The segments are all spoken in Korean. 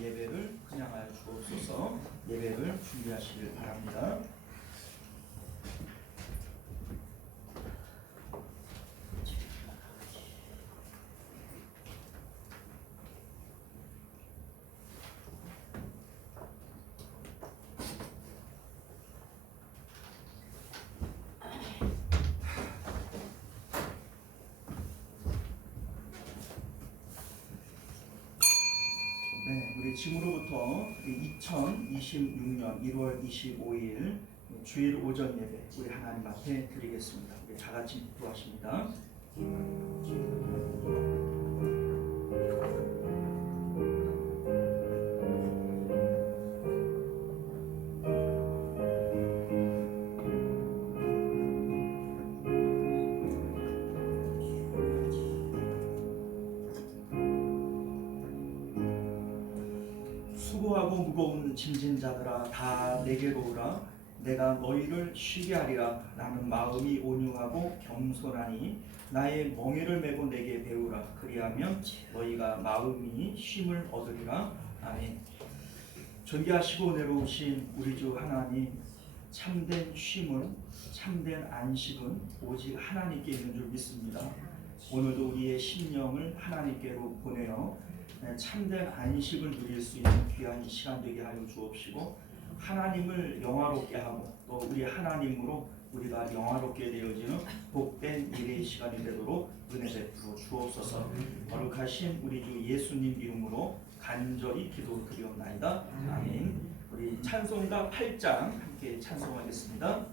예배를 그냥하여 주옵소서. 예배를 준비하시길 바랍니다. 우리 지금으로부터 2026년 1월 25일 주일 오전 예배 우리 하나님 앞에 드리겠습니다. 우리 다 같이 기도하십니다. 수고하고 무거운 짐진 자들아 다 내게로 오라. 내가 너희를 쉬게 하리라. 나는 마음이 온유하고 겸손하니 나의 멍에를 메고 내게 배우라. 그리하면 너희가 마음이 쉼을 얻으리라. 아멘. 존귀하시고 내려오신 우리 주 하나님, 참된 쉼은, 참된 안식은 오직 하나님께 있는 줄 믿습니다. 오늘도 우리의 심령을 하나님께로 보내어 참된 안식을 누릴 수 있는 귀한 시간 되게 하여 주옵시고, 하나님을 영화롭게 하고 또 우리 하나님으로 우리가 영화롭게 되어지는 복된 일의 시간이 되도록 은혜 베풀어 주옵소서. 거룩하신 우리 주 예수님 이름으로 간절히 기도드리옵나이다. 아멘. 우리 찬송가 8장 함께 찬송하겠습니다.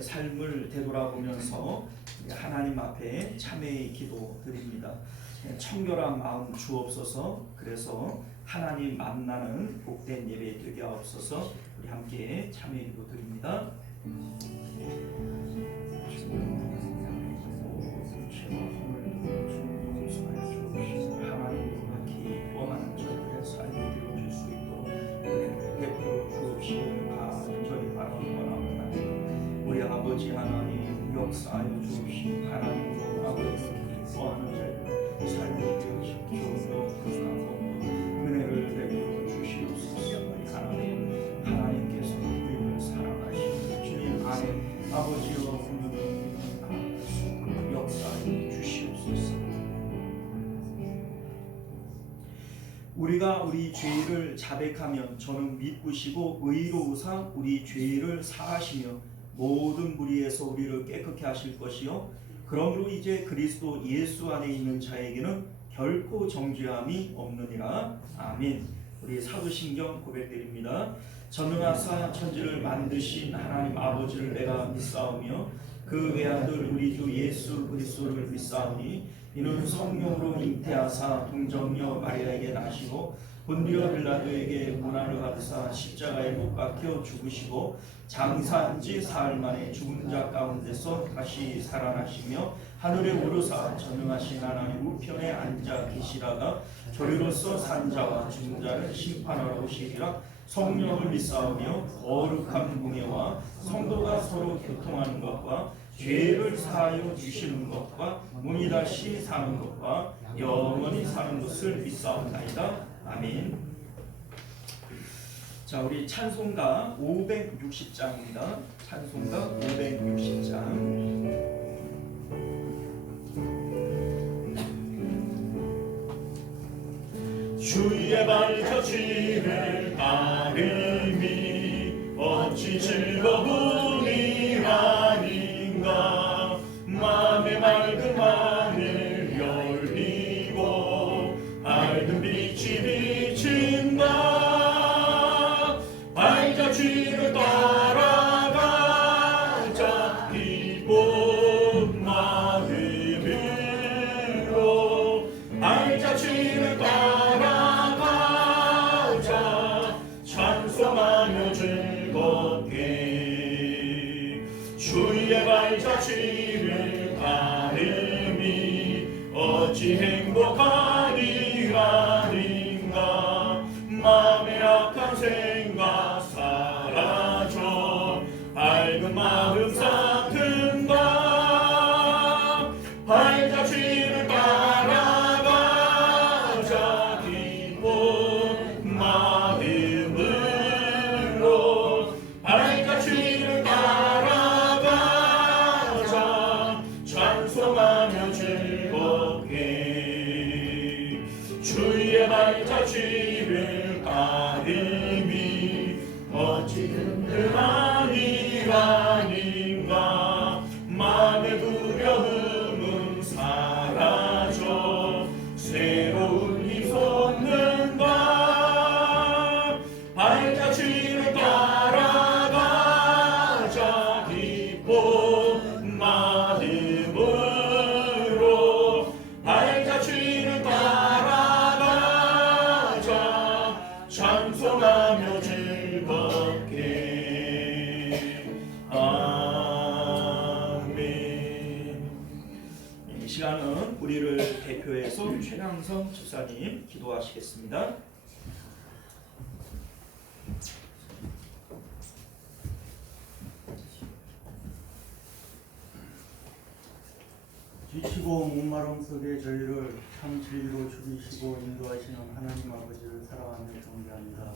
삶을 되돌아보면서 하나님 앞에 참회의 기도 드립니다. 청결한 마음 주옵소서. 그래서 하나님 만나는 복된 예배 되게 하옵소서. 우리 함께 참회의 기도 드립니다. 우리 아버지 하나님 역사하여 주옵시고 하나님도 아버지 기뻐하는 자를 삶을 되어주시고 기도하고 은혜를 베풀어 주시옵소서. 하나님께서 우리를 사랑하시는 주님 안에 아버지여 역사하여 주시옵소서. 우리가 우리 죄를 자백하면 저는 믿으시고 의로우사 우리 죄를 사하시며 모든 무리에서 우리를 깨끗게 하실 것이요 그러므로 이제 그리스도 예수 안에 있는 자에게는 결코 정죄함이 없느니라. 아멘. 우리 사도신경 고백드립니다. 전능하사 천지를 만드신 하나님 아버지를 내가 믿사오며 그 외아들 우리 주 예수 그리스도를 믿사오니 이는 성령으로 잉태하사 동정녀 마리아에게 나시고 본디오 빌라도에게 고난을 받으사 십자가에 못 박혀 죽으시고 장사한 지 사흘 만에 죽은 자 가운데서 다시 살아나시며 하늘에 오르사 전능하신 하나님 우편에 앉아 계시다가 저리로서 산 자와 죽은 자를 심판하러 오시리라. 성령을 믿사오며 거룩한 공예와 성도가 서로 교통하는 것과 죄를 사하여 주시는 것과 몸이 다시 사는 것과 영원히 사는 것을 믿사옵나이다. 아멘. 자, 우리 찬송가 560장입니다. 찬송가 560장. 주의 발자취를 따름이 어찌 즐거움이 아닌가. 맘의 맑은 하늘 열리고 밝은 빛이 비친다. 발자취를 따라가자 기쁜 마음으로. 발자취를 따라가자 찬송하며 즐겁게. 주의 발자취를 따름이 어찌 행복하리라는가. 마음의 악한 생각 사라져 밝은 마음 삼든가. 발자취를 따라가자 기쁜 마음으로. 발자취를 따라가자 찬송하며 즐겁게. 주의 발자취를 따름이 어찌 든든하니라는가. 마음의 두려움은 사라져 새로운 힘 솟는가. 발자취를 따라가자 기쁜 마음으로. 발자취를 따라가자 찬송하며 즐겁게. 아멘. 이 시간은 우리를 대표해서 최강성 집사님 기도하시겠습니다. 지치고 목마름 속에 저희를 참 진리로 죽이시고 인도하시는 하나님 아버지를 사랑하며 경배합니다.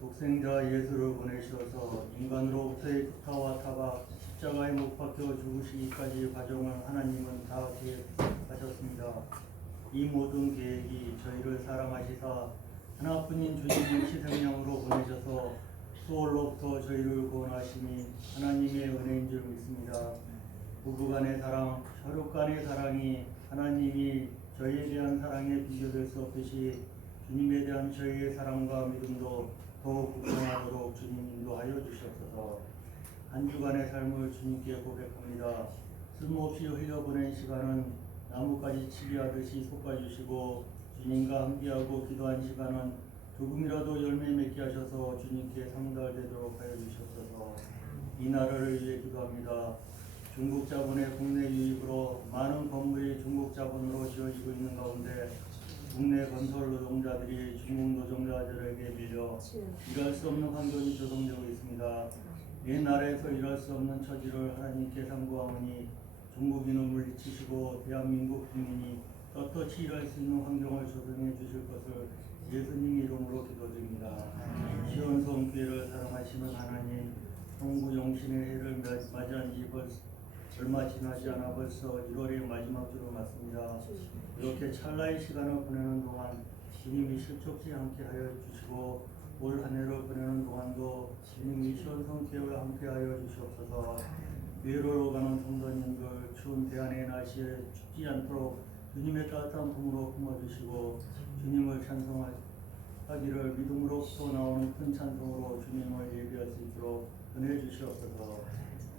독생자 예수를 보내셔서 인간으로부터의 구타와 타박, 십자가에 못 박혀 죽으시기까지 과정을 하나님은 다 계획하셨습니다. 이 모든 계획이 저희를 사랑하시사 하나뿐인 주님을 희생양으로 보내셔서 수월로부터 저희를 구원하시니 하나님의 은혜인 줄 믿습니다. 부부간의 사랑, 혈육간의 사랑이 하나님이 저희에 대한 사랑에 비교될 수 없듯이 주님에 대한 저희의 사랑과 믿음도 더욱 굳건하도록 주님 인도하여 주시옵소서. 한 주간의 삶을 주님께 고백합니다. 쓸모없이 흘려보낸 시간은 나뭇가지 치기하듯이 솎아주시고 주님과 함께하고 기도한 시간은 조금이라도 열매 맺게 하셔서 주님께 상달되도록 하여 주시옵소서. 이 나라를 위해 기도합니다. 중국 자본의 국내 유입으로 많은 건물이 중국 자본으로 지어지고 있는 가운데 국내 건설 노동자들이 중국 노동자들에게 밀려 일할 수 없는 환경이 조성되고 있습니다. 옛날에서 일할 수 없는 처지를 하나님께 상고하오니 종국인을 물리치시고 대한민국 국민이 떳떳이 일할 수 있는 환경을 조성해 주실 것을 예수님 이름으로 기도드립니다. 시온성 교회를 사랑하시는 하나님, 성부 영신의 해를 맞이한 지 얼마 지나지 않아 벌써 1월의 마지막 주로 맞습니다. 이렇게 찰나의 시간을 보내는 동안 주님이 실족지 않게 하여 주시고 올 한 해를 보내는 동안도 주님이 시온성 교회와 함께 하여 주시옵소서. 외로로 가는 성도님들 추운 대한의 날씨에 춥지 않도록 주님의 따뜻한 품으로 품어주시고 주님을 찬송하기를 믿음으로부터 나오는 큰 찬송으로 주님을 예배할 수 있도록 은혜 주시옵소서.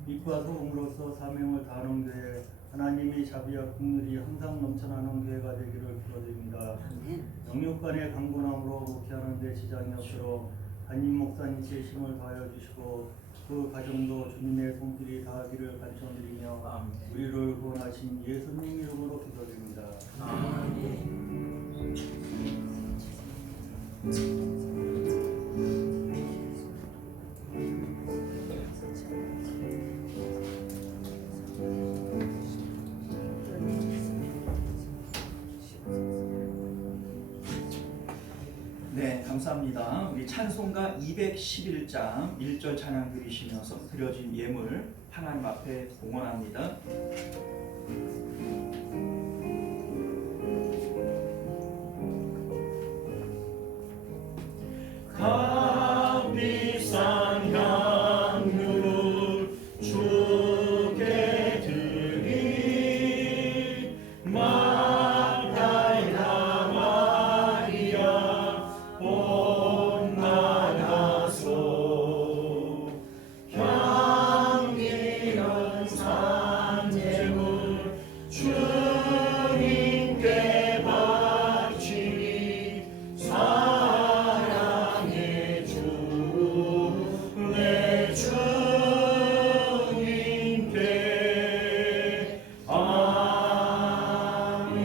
빛과 소금으로서 사명을 다하는 교회, 하나님의 자비와 긍휼이 항상 넘쳐나는 교회가 되기를 기도드립니다. 영육간의 강건함으로 목회하는 데 지장이 없도록 담임 목사님께 힘을 더하여 주시고 그 가정도 주님의 손길이 닿기를 간청드리며 우리를 구원하신 예수님 이름으로 기도드립니다. 네, 감사합니다. 우리 찬송가 211장 1절 찬양 드리시면서 드려진 예물 하나님 앞에 봉헌합니다. 값비싼 향유를 주께 드리 막달라 마리아 본받아소 향기로운 산재물 주님께 바치니 사랑의 주 내 주님께 아멘.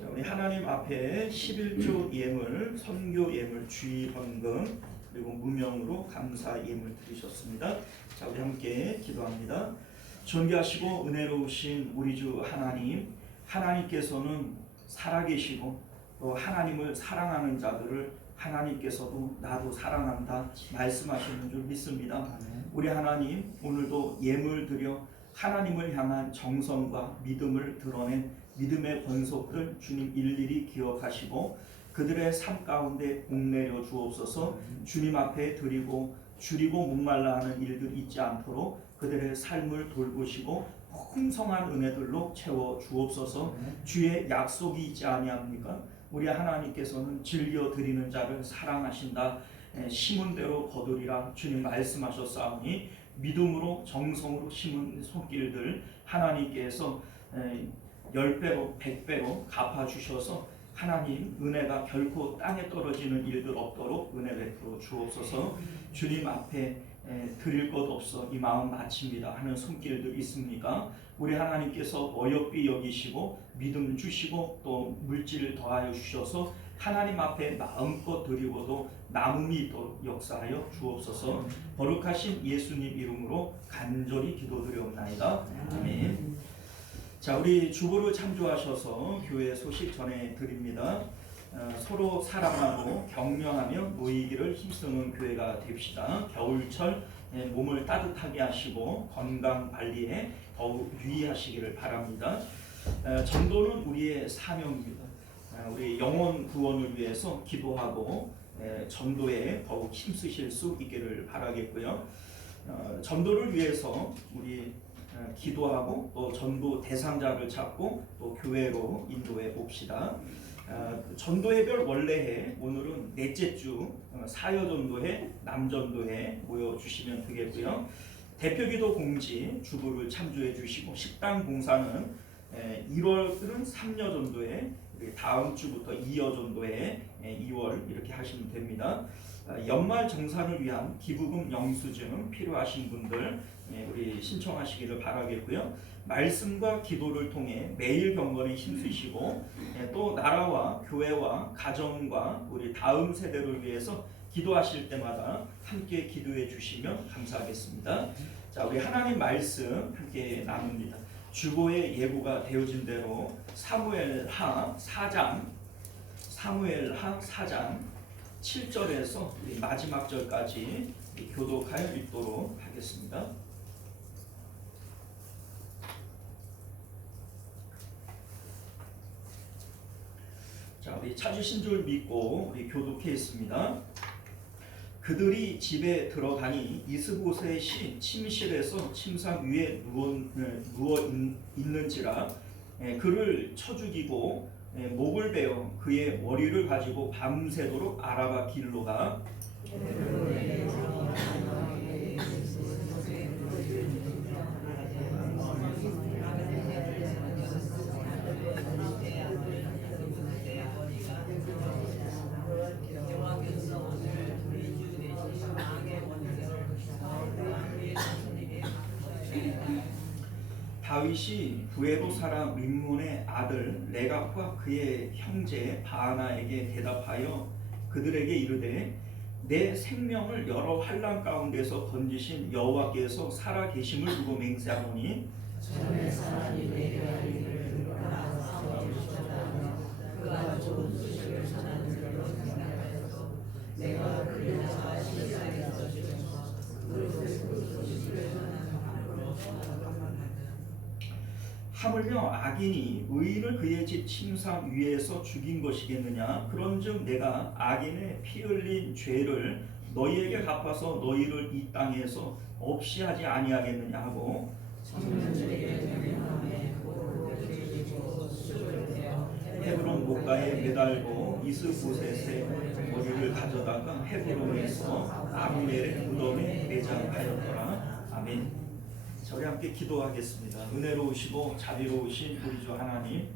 자, 우리 하나님 앞에 11조 예물, 선교 예물, 주의 헌금 그리고 무명으로 감사 예물 드리셨습니다. 자, 우리 함께 기도합니다. 존귀하시고 은혜로우신 우리 주 하나님, 하나님께서는 살아계시고 또 하나님을 사랑하는 자들을 하나님께서도 나도 사랑한다 말씀하시는 줄 믿습니다. 우리 하나님, 오늘도 예물 드려 하나님을 향한 정성과 믿음을 드러낸 믿음의 권속들 주님 일일이 기억하시고 그들의 삶 가운데 복내려 주옵소서. 주님 앞에 드리고 줄이고 목말라 하는 일들 있지 않도록 그들의 삶을 돌보시고 풍성한 은혜들로 채워 주옵소서. 주의 약속이 있지 아니합니까? 우리 하나님께서는 즐겨 드리는 자를 사랑하신다. 심은 대로 거두리라 주님 말씀하셨사오니 믿음으로 정성으로 심은 손길들 하나님께서 10배로 100배로 갚아주셔서 하나님 은혜가 결코 땅에 떨어지는 일들 없도록 은혜 베풀어 주옵소서. 주님 앞에 드릴 것 없어 이 마음 마칩니다 하는 손길들 있습니까? 우리 하나님께서 어여삐 여기시고 믿음 주시고 또 물질을 더하여 주셔서 하나님 앞에 마음껏 드리고도 남음이 있도록 역사하여 주옵소서. 거룩하신 예수님 이름으로 간절히 기도드리옵나이다. 아멘. 자, 우리 주보를 참조하셔서 교회 소식 전해 드립니다. 서로 사랑하고 격려하며 모이기를 힘쓰는 교회가 됩시다. 겨울철 몸을 따뜻하게 하시고 건강 관리에 더욱 유의하시기를 바랍니다. 전도는 우리의 사명입니다. 우리 영혼 구원을 위해서 기도하고 전도에 더욱 힘쓰실 수 있기를 바라겠고요. 전도를 위해서 우리 기도하고 또 전도 대상자를 찾고 또 교회로 인도해 봅시다. 전도해별 원래해 오늘은 넷째 주 사여전도회 남전도회 모여주시면 되겠고요. 대표기도 공지 주부를 참조해 주시고 식당 봉사는 1월은 3여전도회 다음 주부터 2여전도회 2월 이렇게 하시면 됩니다. 연말 정산을 위한 기부금 영수증 필요하신 분들 우리 신청하시기를 바라겠고요. 말씀과 기도를 통해 매일 경건에 힘쓰시고 또 나라와 교회와 가정과 우리 다음 세대를 위해서 기도하실 때마다 함께 기도해 주시면 감사하겠습니다. 자, 우리 하나님 말씀 함께 나눕니다. 주보의 예고가 되어진 대로 사무엘하 4장 7절에서 우리 마지막 절까지 교독하여 읽도록 하겠습니다. 자, 우리 찾으신 줄 믿고 우리 교독하겠습니다. 그들이 집에 들어가니 이스보셋이 침실에서 침상 위에 누워 있는지라 그를 쳐 죽이고 목을 베어 그의 머리를 가지고 밤새도록 아라바 길로 가 다윗이 부에로 사람 림몬의 아들 레갑과 그의 형제 바하나에게 대답하여 그들에게 이르되 내 생명을 여러 환난 가운데서 건지신 여호와께서 살아 계심을 두고 맹세하노니 전에 사람이 내게 알기를 그가 싸움을 주셨다며 그가 좋은 소식을 전하는 줄로 생각하여서 내가 그를 자신의 세상에서 주셔서 그릇에서 그 소식을 전하는 하루로 하물며 악인이 의인을 그의 집 침상 위에서 죽인 것이겠느냐? 그런즉 내가 악인의 피 흘린 죄를 너희에게 갚아서 너희를 이 땅에서 없이 하지 아니하겠느냐 하고 헤브론 목가에 매달고 이스보셋의 머리를 가져다가 헤브론에서 아브넬의 무덤에 매장하였더라. 아멘. 저희 함께 기도하겠습니다. 은혜로우시고 자비로우신 우리 주 하나님,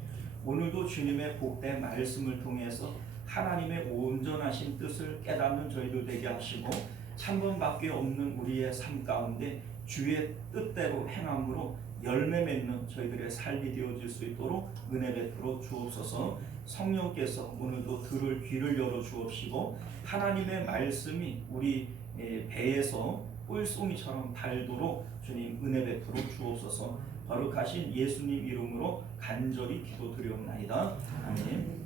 오늘도 주님의 복된 말씀을 통해서 하나님의 온전하신 뜻을 깨닫는 저희들 되게 하시고 참번밖에 없는 우리의 삶 가운데 주의 뜻대로 행함으로 열매 맺는 저희들의 삶이 되어질 수 있도록 은혜 베풀어 주옵소서. 성령께서 오늘도 들을 귀를 열어 주옵시고 하나님의 말씀이 우리 배에서 꿀송이처럼 달도록 주님 은혜 베풀어 주옵소서. 거룩하신 예수님 이름으로 간절히 기도드리옵나이다. 아멘.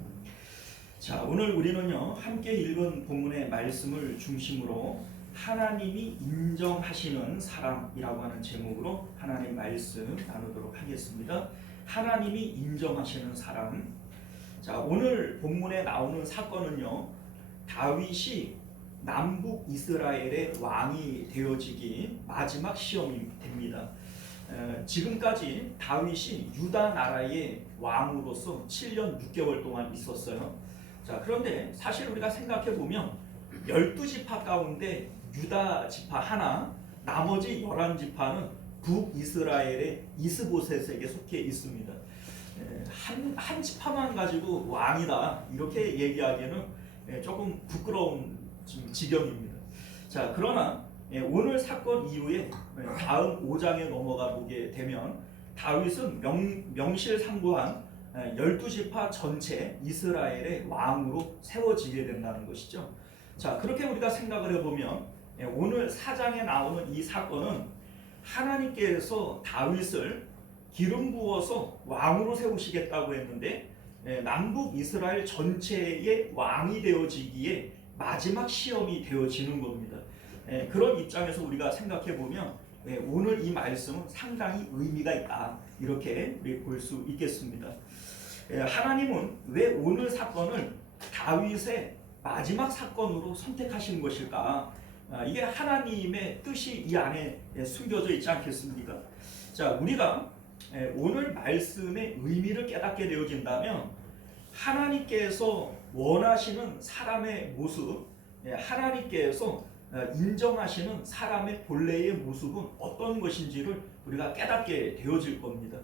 자, 오늘 우리는요 함께 읽은 본문의 말씀을 중심으로 하나님이 인정하시는 사람이라고 하는 제목으로 하나님 말씀 나누도록 하겠습니다. 하나님이 인정하시는 사람. 자, 오늘 본문에 나오는 사건은요 다윗이 남북 이스라엘의 왕이 되어지기 마지막 시험이 됩니다. 지금까지 다윗이 유다 나라의 왕으로서 7년 6개월 동안 있었어요. 자, 그런데 사실 우리가 생각해 보면 12지파 가운데 유다 지파 하나, 나머지 11지파는 북이스라엘의 이스보셋에게 속해 있습니다. 한 지파만 가지고 왕이다 이렇게 얘기하기에는 조금 부끄러운 지경입니다. 자, 그러나 오늘 사건 이후에 다음 5장에 넘어가 보게 되면 다윗은 명실상부한 12지파 전체 이스라엘의 왕으로 세워지게 된다는 것이죠. 자, 그렇게 우리가 생각을 해보면 오늘 4장에 나오는 이 사건은 하나님께서 다윗을 기름 부어서 왕으로 세우시겠다고 했는데 남북 이스라엘 전체의 왕이 되어지기에 마지막 시험이 되어지는 겁니다. 그런 입장에서 우리가 생각해 보면 오늘 이 말씀은 상당히 의미가 있다 이렇게 우리 볼 수 있겠습니다. 하나님은 왜 오늘 사건을 다윗의 마지막 사건으로 선택하신 것일까? 이게 하나님의 뜻이 이 안에 숨겨져 있지 않겠습니까? 자, 우리가 오늘 말씀의 의미를 깨닫게 되어진다면 하나님께서 원하시는 사람의 모습, 하나님께서 인정하시는 사람의 본래의 모습은 어떤 것인지를 우리가 깨닫게 되어질 겁니다.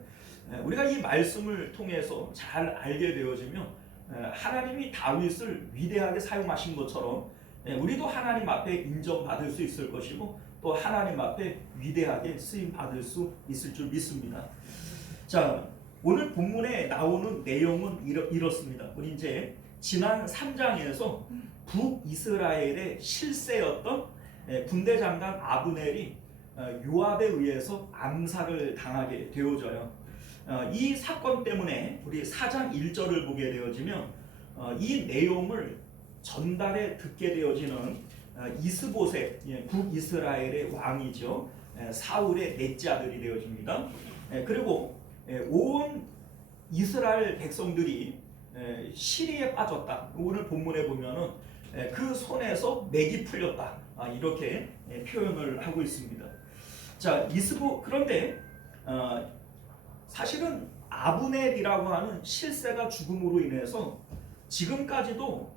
우리가 이 말씀을 통해서 잘 알게 되어지면 하나님이 다윗을 위대하게 사용하신 것처럼 우리도 하나님 앞에 인정받을 수 있을 것이고 또 하나님 앞에 위대하게 쓰임받을 수 있을 줄 믿습니다. 자, 오늘 본문에 나오는 내용은 이렇습니다. 우리 이제 지난 3장에서 북이스라엘의 실세였던 군대 장관 아브넬이 요압에 의해서 암살을 당하게 되어져요. 이 사건 때문에 우리 4장 1절을 보게 되어지면 이 내용을 전달해 듣게 되어지는 이스보셋, 북이스라엘의 왕이죠. 사울의 넷째 아들이 되어집니다. 그리고 온 이스라엘 백성들이 시리에 빠졌다. 오늘 본문에 보면은 그 손에서 맥이 풀렸다. 이렇게 표현을 하고 있습니다. 자, 그런데 사실은 아브넬이라고 하는 실세가 죽음으로 인해서 지금까지도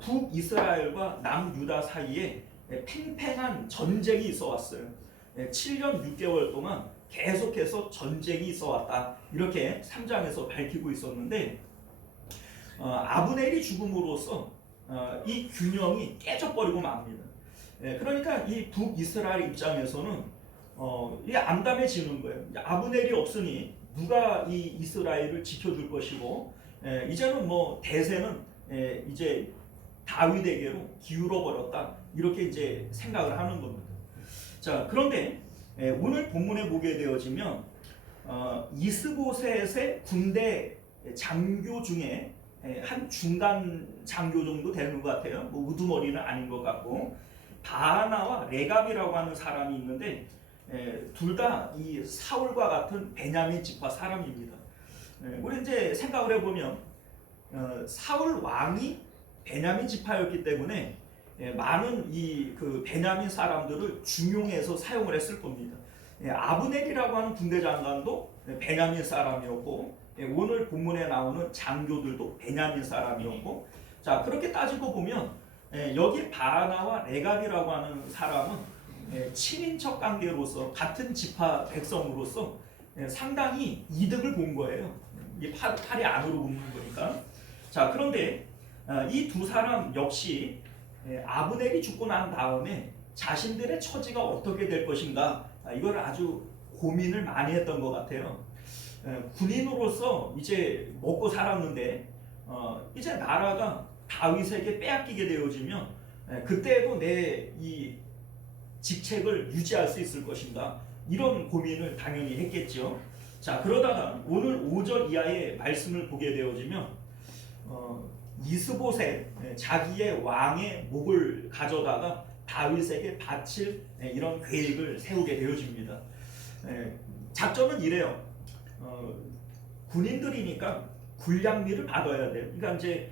북이스라엘과 남유다 사이에 팽팽한 전쟁이 있어 왔어요. 7년 6개월 동안 계속해서 전쟁이 있어 왔다. 이렇게 3장에서 밝히고 있었는데 아브넬이 죽음으로써 이 균형이 깨져버리고 맙니다. 그러니까 이 북이스라엘 입장에서는 이 암담해지는 거예요. 아브넬이 없으니 누가 이 이스라엘을 지켜줄 것이고 이제는 뭐 대세는 이제 다윗에게로 기울어 버렸다. 이렇게 이제 생각을 하는 겁니다. 자, 그런데 오늘 본문에 보게 되어지면 이스보셋의 군대 장교 중에 한 중간 장교 정도 되는 것 같아요. 뭐 우두머리는 아닌 것 같고 바하나와 레갑이라고 하는 사람이 있는데 둘 다 이 사울과 같은 베냐민 지파 사람입니다. 우리 이제 생각을 해보면 사울 왕이 베냐민 지파였기 때문에 많은 그 베냐민 사람들을 중용해서 사용을 했을 겁니다. 아브넬이라고 하는 군대 장관도 베냐민 사람이었고 오늘 본문에 나오는 장교들도 베냐민 사람이었고 자 그렇게 따지고 보면 여기 바하나와 레갑이라고 하는 사람은 친인척 관계로서 같은 지파 백성으로서 상당히 이득을 본 거예요. 이 팔이 안으로 굽는 거니까. 자 그런데 이 두 사람 역시 아브넬이 죽고 난 다음에 자신들의 처지가 어떻게 될 것인가 이걸 아주 고민을 많이 했던 것 같아요. 군인으로서 이제 먹고 살았는데 이제 나라가 다윗에게 빼앗기게 되어지면 그때도 내 이 직책을 유지할 수 있을 것인가 이런 고민을 당연히 했겠죠. 자 그러다가 오늘 5절 이하의 말씀을 보게 되어지면 이스보셋 자기의 왕의 목을 가져다가 다윗에게 바칠 이런 계획을 세우게 되어집니다. 작전은 이래요. 군인들이니까 군량미를 받아야 돼요. 그러니까 이제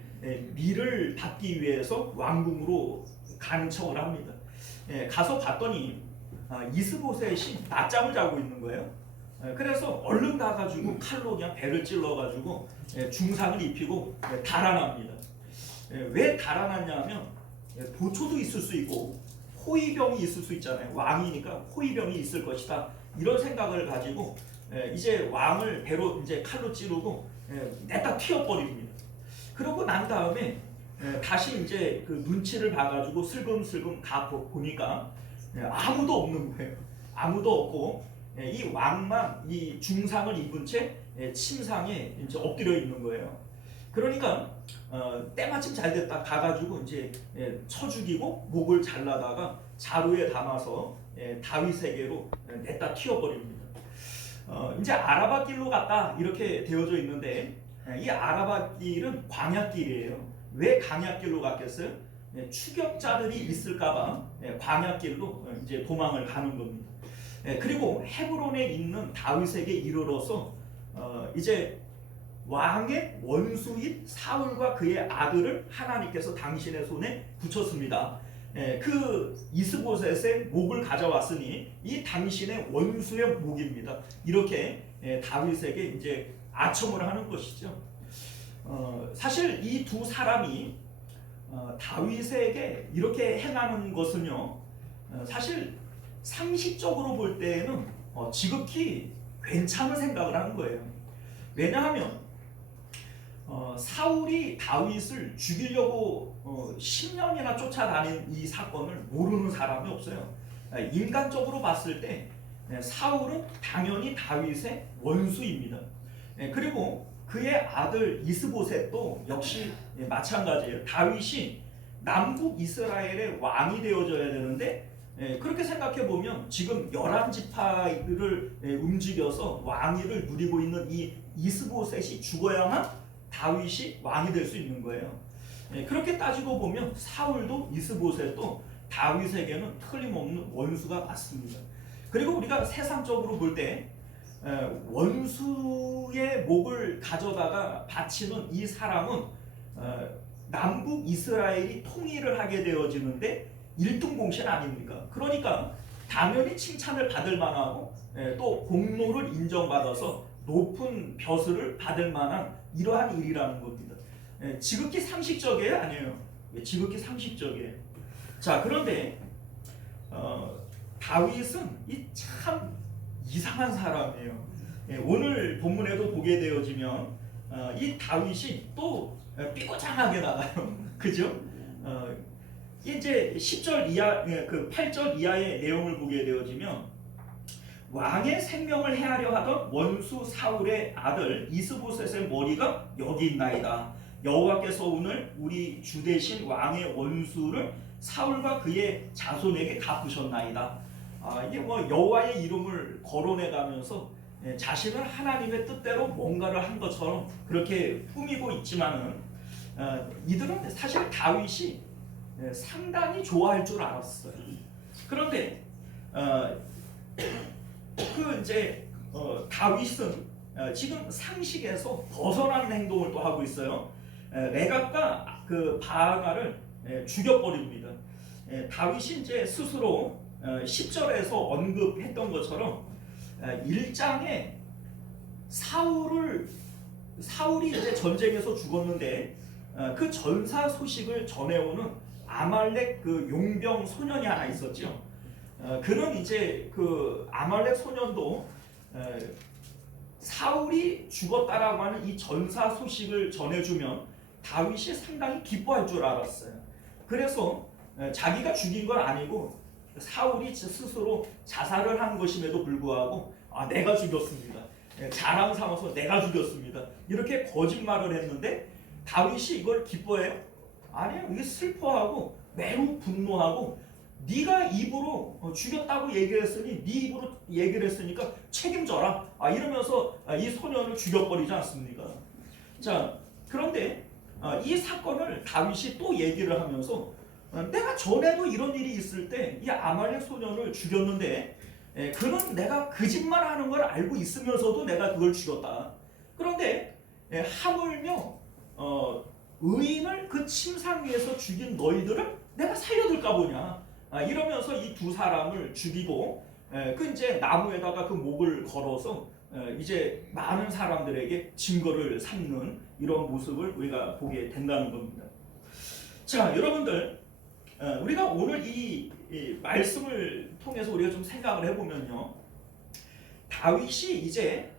미를 받기 위해서 왕궁으로 가는 척을 합니다. 가서 봤더니 이스보셋이 낮잠을 자고 있는 거예요. 그래서 얼른 가가지고 칼로 그냥 배를 찔러가지고 중상을 입히고 달아납니다. 왜 달아났냐면 도초도 있을 수 있고 호위병이 있을 수 있잖아요. 왕이니까 호위병이 있을 것이다. 이런 생각을 가지고 이제 왕을 배로 이제 칼로 찌르고 냈다 튀어버립니다. 그러고 난 다음에 다시 이제 그 눈치를 봐가지고 슬금슬금 가 보니까 아무도 없는 거예요. 아무도 없고 이 왕만 이 중상을 입은 채 침상에 이제 엎드려 있는 거예요. 그러니까 때마침 잘 됐다 가가지고 이제 쳐 죽이고 목을 잘라다가 자루에 담아서 다윗에게로 냈다 튀어버립니다. 이제 아라바 길로 갔다 이렇게 되어져 있는데 이 아라바 길은 광야길이에요. 왜 광야길로 갔겠어요? 추격자들이 있을까봐 광야길로 이제 도망을 가는 겁니다. 그리고 헤브론에 있는 다윗에게 이르러서 이제 왕의 원수인 사울과 그의 아들을 하나님께서 당신의 손에 붙였습니다. 그 이스보셋의 목을 가져왔으니 이 당신의 원수의 목입니다. 이렇게 다윗에게 이제 아첨을 하는 것이죠. 사실 이 두 사람이 다윗에게 이렇게 행하는 것은요, 사실 상식적으로 볼 때에는 지극히 괜찮은 생각을 하는 거예요. 왜냐하면 사울이 다윗을 죽이려고 10년이나 쫓아다닌 이 사건을 모르는 사람이 없어요. 인간적으로 봤을 때 사울은 당연히 다윗의 원수입니다. 그리고 그의 아들 이스보셋도 역시 마찬가지예요. 다윗이 남북 이스라엘의 왕이 되어져야 되는데 그렇게 생각해 보면 지금 11지파를 움직여서 왕위를 누리고 있는 이 이스보셋이 죽어야만 다윗이 왕이 될 수 있는 거예요. 그렇게 따지고 보면 사울도 이스보셋도 다윗에게는 틀림없는 원수가 맞습니다. 그리고 우리가 세상적으로 볼 때 원수의 목을 가져다가 바치는 이 사람은 남북 이스라엘이 통일을 하게 되어지는데 1등 공신 아닙니까? 그러니까 당연히 칭찬을 받을 만하고 또 공로를 인정받아서 높은 벼슬을 받을 만한 이러한 일이라는 겁니다. 지극히 상식적이에요? 아니에요. 지극히 상식적이에요. 자, 그런데 다윗은 이 참 이상한 사람이에요. 오늘 본문에도 보게 되어지면 이 다윗이 또 삐꼬장하게 나가요. 그죠? 이제 10절 이하, 그 8절 이하의 내용을 보게 되어지면 왕의 생명을 해하려 하던 원수 사울의 아들 이스보셋의 머리가 여기 있나이다. 여호와께서 오늘 우리 주 대신 왕의 원수를 사울과 그의 자손에게 갚으셨나이다. 이게 뭐 여호와의 이름을 거론해가면서 자신은 하나님의 뜻대로 뭔가를 한 것처럼 그렇게 꾸미고 있지만은 이들은 사실 다윗이 상당히 좋아할 줄 알았어요. 그런데 그 이제 다윗은 지금 상식에서 벗어나는 행동을 또 하고 있어요. 레갑과 그 바하가를 죽여버립니다. 다윗이 이제 스스로 10절에서 언급했던 것처럼 1장에 사울이 이제 전쟁에서 죽었는데 그 전사 소식을 전해오는 아말렉 그 용병 소년이 하나 있었죠. 그는 이제 그 아말렉 소년도 사울이 죽었다라고 하는 이 전사 소식을 전해주면 다윗이 상당히 기뻐할 줄 알았어요. 그래서 자기가 죽인 건 아니고 사울이 스스로 자살을 한 것임에도 불구하고 내가 죽였습니다. 자랑 삼아서 내가 죽였습니다. 이렇게 거짓말을 했는데 다윗이 이걸 기뻐해요? 아니요. 이게 슬퍼하고 매우 분노하고 네가 입으로 죽였다고 얘기를 했으니 네 입으로 얘기를 했으니까 책임져라. 이러면서 이 소년을 죽여버리지 않습니까? 자, 그런데 이 사건을 다윗이 또 얘기를 하면서 내가 전에도 이런 일이 있을 때 이 아말렉 소년을 죽였는데 그는 내가 거짓말하는 걸 알고 있으면서도 내가 그걸 죽였다. 그런데 하물며 의인을 그 침상 위에서 죽인 너희들을 내가 살려둘까 보냐. 이러면서 이 두 사람을 죽이고 그 이제 나무에다가 그 목을 걸어서 이제 많은 사람들에게 증거를 삼는 이런 모습을 우리가 보게 된다는 겁니다. 자, 여러분들 우리가 오늘 이 말씀을 통해서 우리가 좀 생각을 해보면요, 다윗이 이제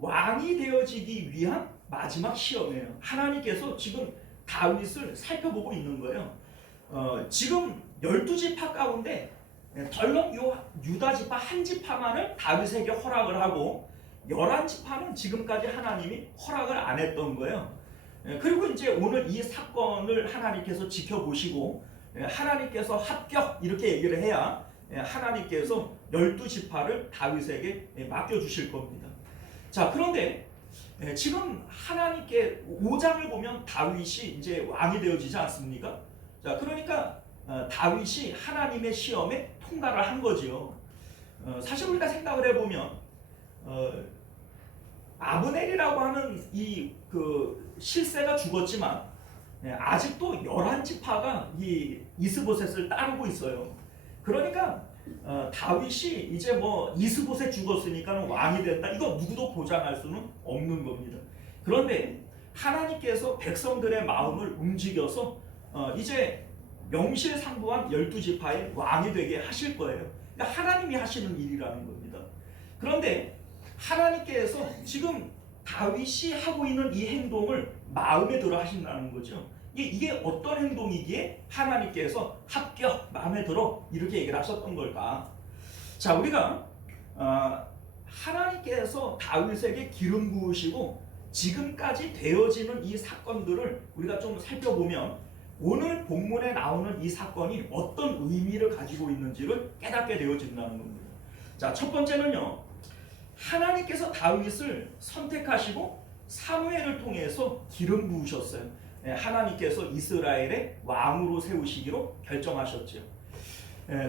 왕이 되어지기 위한 마지막 시험이에요. 하나님께서 지금 다윗을 살펴보고 있는 거예요. 지금 12지파 가운데 덜렁 유다 지파 한 지파만을 다윗에게 허락을 하고 11지파는 지금까지 하나님이 허락을 안 했던 거예요. 그리고 이제 오늘 이 사건을 하나님께서 지켜보시고 하나님께서 합격 이렇게 얘기를 해야 하나님께서 12지파를 다윗에게 맡겨주실 겁니다. 자, 그런데 지금 하나님께 5장을 보면 다윗이 이제 왕이 되어지지 않습니까? 자, 그러니까 다윗이 하나님의 시험에 통과를 한 거지요. 사실 우리가 생각을 해보면 아브넬이라고 하는 이 그 실세가 죽었지만 아직도 11지파가 이 이스보셋을 따르고 있어요. 그러니까 다윗이 이제 뭐 이스보셋 죽었으니까 왕이 된다, 이거 누구도 보장할 수는 없는 겁니다. 그런데 하나님께서 백성들의 마음을 움직여서 이제 명실상부한 12지파의 왕이 되게 하실 거예요. 그러니까 하나님이 하시는 일이라는 겁니다. 그런데 하나님께서 지금 다윗이 하고 있는 이 행동을 마음에 들어 하신다는 거죠. 이게 어떤 행동이기에 하나님께서 합격, 마음에 들어 이렇게 얘기를 하셨던 걸까? 자, 우리가 하나님께서 다윗에게 기름 부으시고 지금까지 되어지는 이 사건들을 우리가 좀 살펴보면 오늘 본문에 나오는 이 사건이 어떤 의미를 가지고 있는지를 깨닫게 되어진다는 겁니다. 자, 첫 번째는요. 하나님께서 다윗을 선택하시고 사무엘을 통해서 기름 부으셨어요. 하나님께서 이스라엘의 왕으로 세우시기로 결정하셨죠.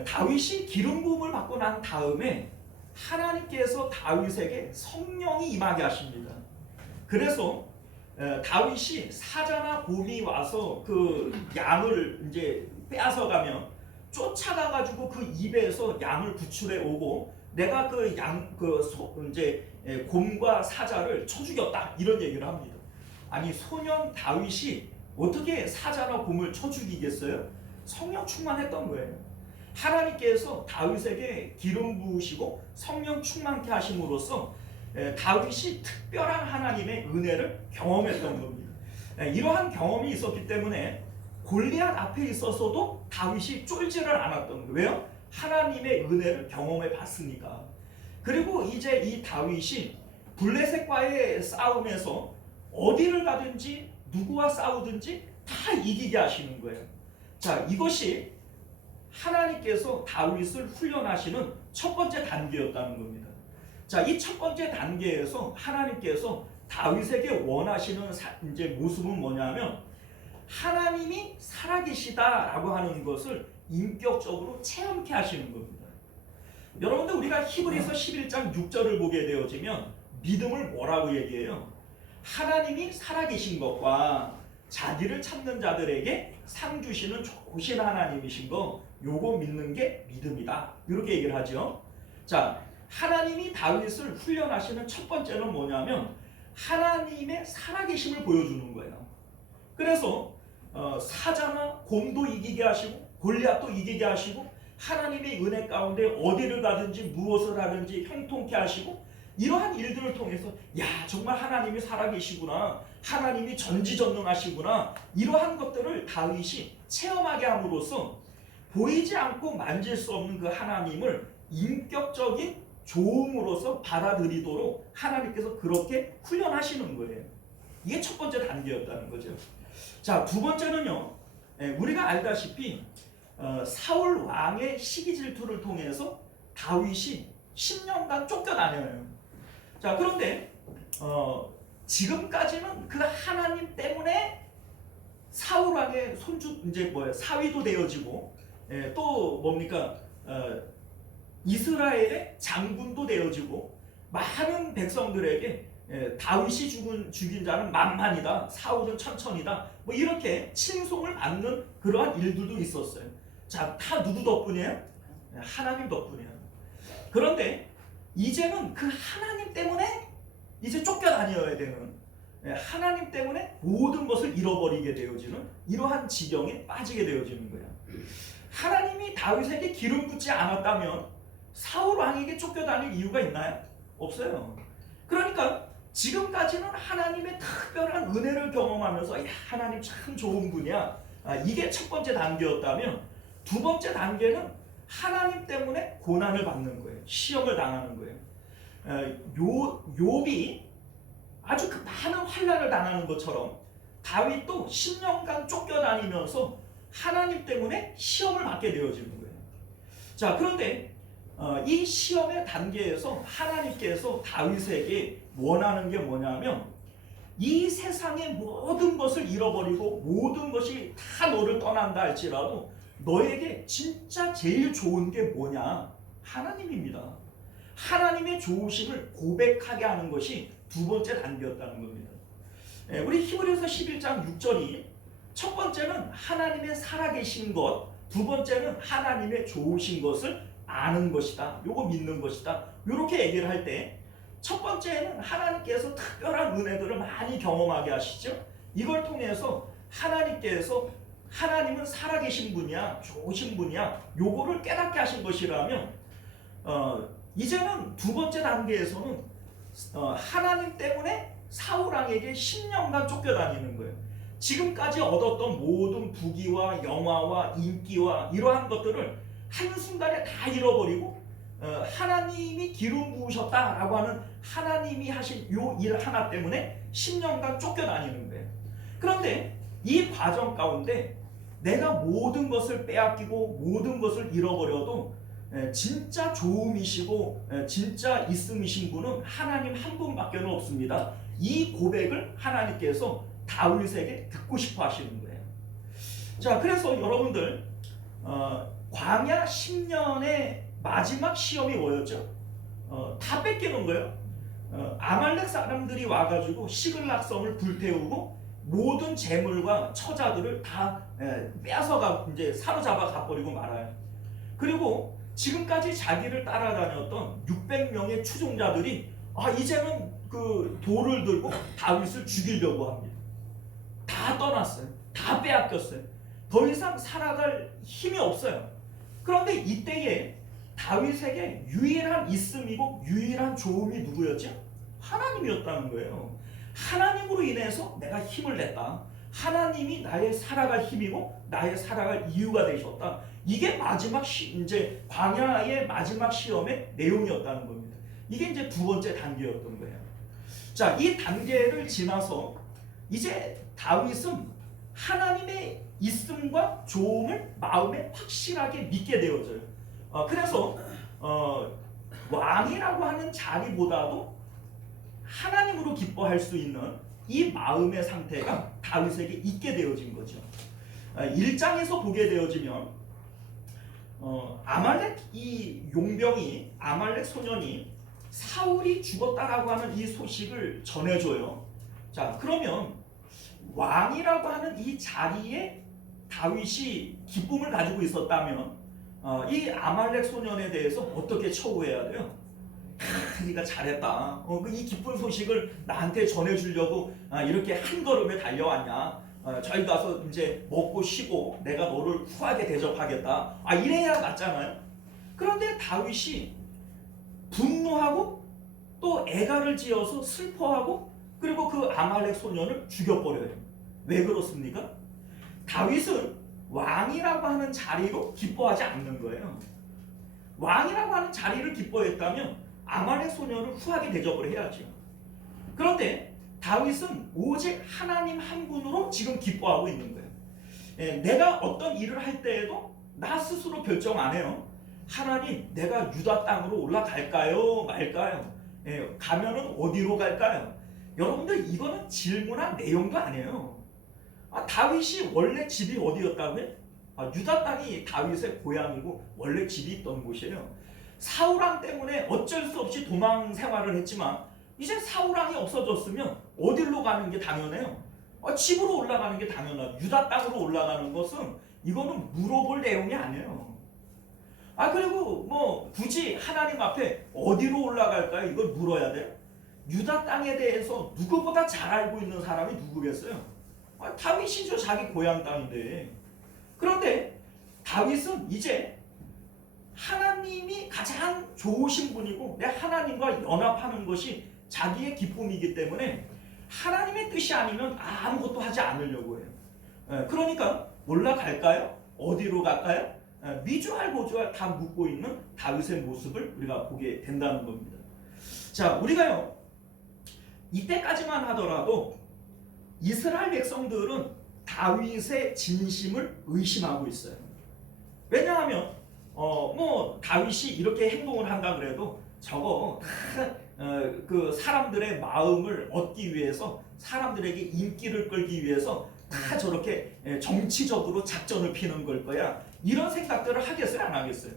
다윗이 기름 부음을 받고 난 다음에 하나님께서 다윗에게 성령이 임하게 하십니다. 그래서 다윗이 사자나 곰이 와서 그 양을 이제 빼앗아 가면 쫓아가 가지고 그 입에서 양을 구출해 오고 내가 그 이제 곰과 사자를 쳐 죽였다 이런 얘기를 합니다. 아니 소년 다윗이 어떻게 사자나 곰을 쳐 죽이겠어요? 성령 충만했던 거예요. 하나님께서 다윗에게 기름 부으시고 성령 충만케 하심으로써 다윗이 특별한 하나님의 은혜를 경험했던 겁니다. 이러한 경험이 있었기 때문에 골리앗 앞에 있어서도 다윗이 쫄지를 않았던 거예요. 왜요? 하나님의 은혜를 경험해 봤으니까. 그리고 이제 이 다윗이 블레셋과의 싸움에서 어디를 가든지 누구와 싸우든지 다 이기게 하시는 거예요. 자, 이것이 하나님께서 다윗을 훈련하시는 첫 번째 단계였다는 겁니다. 자, 이 첫 번째 단계에서 하나님께서 다윗에게 원하시는 이제 모습은 뭐냐면 하나님이 살아계시다라고 하는 것을 인격적으로 체험케 하시는 겁니다. 여러분들 우리가 히브리서 11장 6절을 보게 되어지면 믿음을 뭐라고 얘기해요? 하나님이 살아계신 것과 자기를 찾는 자들에게 상 주시는 좋으신 하나님이신 거 요거 믿는 게 믿음이다. 이렇게 얘기를 하죠. 자, 하나님이 다윗을 훈련하시는 첫 번째는 뭐냐면 하나님의 살아계심을 보여주는 거예요. 그래서 사자나 곰도 이기게 하시고 골리앗도 이기게 하시고 하나님의 은혜 가운데 어디를 가든지 무엇을 하든지 형통케 하시고 이러한 일들을 통해서 야 정말 하나님이 살아계시구나, 하나님이 전지전능하시구나, 이러한 것들을 다윗이 체험하게 함으로써 보이지 않고 만질 수 없는 그 하나님을 인격적인 조음으로서 받아들이도록 하나님께서 그렇게 훈련하시는 거예요. 이게 첫 번째 단계였다는 거죠. 자, 두 번째는요, 우리가 알다시피 사울 왕의 시기 질투를 통해서 다윗이 10년간 쫓겨다녀요. 자, 그런데 지금까지는 그 하나님 때문에 사울 왕의 이제 사위도 되어지고 또 뭡니까 이스라엘의 장군도 되어지고 많은 백성들에게 다윗이 죽인 자는 만만이다, 사울은 천천이다, 뭐 이렇게 칭송을 받는 그러한 일들도 있었어요. 자, 다 누구 덕분이에요? 하나님 덕분이에요. 그런데 이제는 그 하나님 때문에 이제 쫓겨다녀야 되는, 하나님 때문에 모든 것을 잃어버리게 되어지는 이러한 지경에 빠지게 되어지는 거예요. 하나님이 다윗에게 기름 붓지 않았다면 사울 왕에게 쫓겨다닐 이유가 있나요? 없어요. 그러니까 지금까지는 하나님의 특별한 은혜를 경험하면서 야, 하나님 참 좋은 분이야, 이게 첫 번째 단계였다면 두 번째 단계는 하나님 때문에 고난을 받는 거예요. 시험을 당하는 거예요. 욥이 아주 그 많은 환난을 당하는 것처럼 다윗도 10년간 쫓겨다니면서 하나님 때문에 시험을 받게 되어지는 거예요. 자, 그런데 이 시험의 단계에서 하나님께서 다윗에게 원하는 게 뭐냐면 이 세상의 모든 것을 잃어버리고 모든 것이 다 너를 떠난다 할지라도 너에게 진짜 제일 좋은 게 뭐냐? 하나님입니다. 하나님의 좋으심을 고백하게 하는 것이 두 번째 단계였다는 겁니다. 우리 히브리서 11장 6절이 첫 번째는 하나님의 살아계신 것, 두 번째는 하나님의 좋으신 것을 아는 것이다, 요거 믿는 것이다, 요렇게 얘기를 할 때 첫 번째는 하나님께서 특별한 은혜들을 많이 경험하게 하시죠. 이걸 통해서 하나님께서 하나님은 살아계신 분이야, 좋으신 분이야, 요거를 깨닫게 하신 것이라면 이제는 두 번째 단계에서는 하나님 때문에 사울 왕에게 10년간 쫓겨다니는 거예요. 지금까지 얻었던 모든 부귀와 영화와 인기와 이러한 것들을 한순간에 다 잃어버리고 하나님이 기름 부으셨다라고 하는 하나님이 하신 요 일 하나 때문에 10년간 쫓겨다니는 거예요. 그런데 이 과정 가운데 내가 모든 것을 빼앗기고 모든 것을 잃어버려도 진짜 좋음이시고 진짜 있음이신 분은 하나님 한 분밖에 없습니다. 이 고백을 하나님께서 다윗에게 듣고 싶어 하시는 거예요. 자, 그래서 여러분들 광야 10년의 마지막 시험이 뭐였죠? 다 뺏기는 거예요. 아말렉 사람들이 와가지고 시글락 성을 불태우고 모든 재물과 처자들을 다 빼앗아가 이제 사로잡아 가버리고 말아요. 그리고 지금까지 자기를 따라다녔던 600명의 추종자들이 이제는 그 돌을 들고 다윗을 죽이려고 합니다. 다 떠났어요. 다 빼앗겼어요. 더 이상 살아갈 힘이 없어요. 그런데 이때에 다윗에게 유일한 있음이고 유일한 좋음이 누구였죠? 하나님이었다는 거예요. 하나님으로 인해서 내가 힘을 냈다. 하나님이 나의 살아갈 힘이고 나의 살아갈 이유가 되셨다. 이게 마지막 이제 광야의 마지막 시험의 내용이었다는 겁니다. 이게 이제 두 번째 단계였던 거예요. 자, 이 단계를 지나서 이제 다윗은 하나님의 있음과 좋음을 마음에 확실하게 믿게 되어져요. 그래서 왕이라고 하는 자리보다도 하나님으로 기뻐할 수 있는 이 마음의 상태가 다윗에게 있게 되어진 거죠. 1장에서 보게 되어지면 아말렉 이 용병이 아말렉 소년이 사울이 죽었다라고 하는 이 소식을 전해줘요. 자, 그러면 왕이라고 하는 이 자리에 다윗이 기쁨을 가지고 있었다면 이 아말렉 소년에 대해서 어떻게 처우해야 돼요? 네가 잘했다. 이 기쁜 소식을 나한테 전해주려고 이렇게 한 걸음에 달려왔냐? 저희 가서 이제 먹고 쉬고 내가 너를 후하게 대접하겠다. 이래야 맞잖아요. 그런데 다윗이 분노하고 또 애가를 지어서 슬퍼하고 그리고 그 아말렉 소년을 죽여버려요. 왜 그렇습니까? 다윗은 왕이라고 하는 자리로 기뻐하지 않는 거예요. 왕이라고 하는 자리를 기뻐했다면 아말렉 소년을 후하게 대접을 해야죠. 그런데 다윗은 오직 하나님 한 분으로 지금 기뻐하고 있는 거예요. 내가 어떤 일을 할 때에도 나 스스로 결정 안 해요. 하나님, 내가 유다 땅으로 올라갈까요? 말까요? 가면은 어디로 갈까요? 여러분들, 이거는 질문한 내용도 아니에요. 다윗이 원래 집이 어디였다고요? 유다 땅이 다윗의 고향이고 원래 집이 있던 곳이에요. 사울왕 때문에 어쩔 수 없이 도망 생활을 했지만 이제 사울왕이 없어졌으면 어디로 가는 게 당연해요? 집으로 올라가는 게 당연하죠. 유다 땅으로 올라가는 것은 이거는 물어볼 내용이 아니에요. 그리고 뭐 굳이 하나님 앞에 어디로 올라갈까요? 이걸 물어야 돼요. 유다 땅에 대해서 누구보다 잘 알고 있는 사람이 누구겠어요? 다윗이죠. 자기 고향 땅인데. 그런데 다윗은 이제 하나님이 가장 좋으신 분이고 내 하나님과 연합하는 것이 자기의 기쁨이기 때문에 하나님의 뜻이 아니면 아무것도 하지 않으려고 해요. 그러니까 올라갈까요? 어디로 갈까요? 미주알 고주알 다 묻고 있는 다윗의 모습을 우리가 보게 된다는 겁니다. 자, 우리가요 이때까지만 하더라도 이스라엘 백성들은 다윗의 진심을 의심하고 있어요. 왜냐하면 뭐 다윗이 이렇게 행동을 한다 그래도 저거 그 사람들의 마음을 얻기 위해서 사람들에게 인기를 끌기 위해서 다 저렇게 정치적으로 작전을 피는 걸 거야. 이런 생각들을 하겠어요? 안 하겠어요?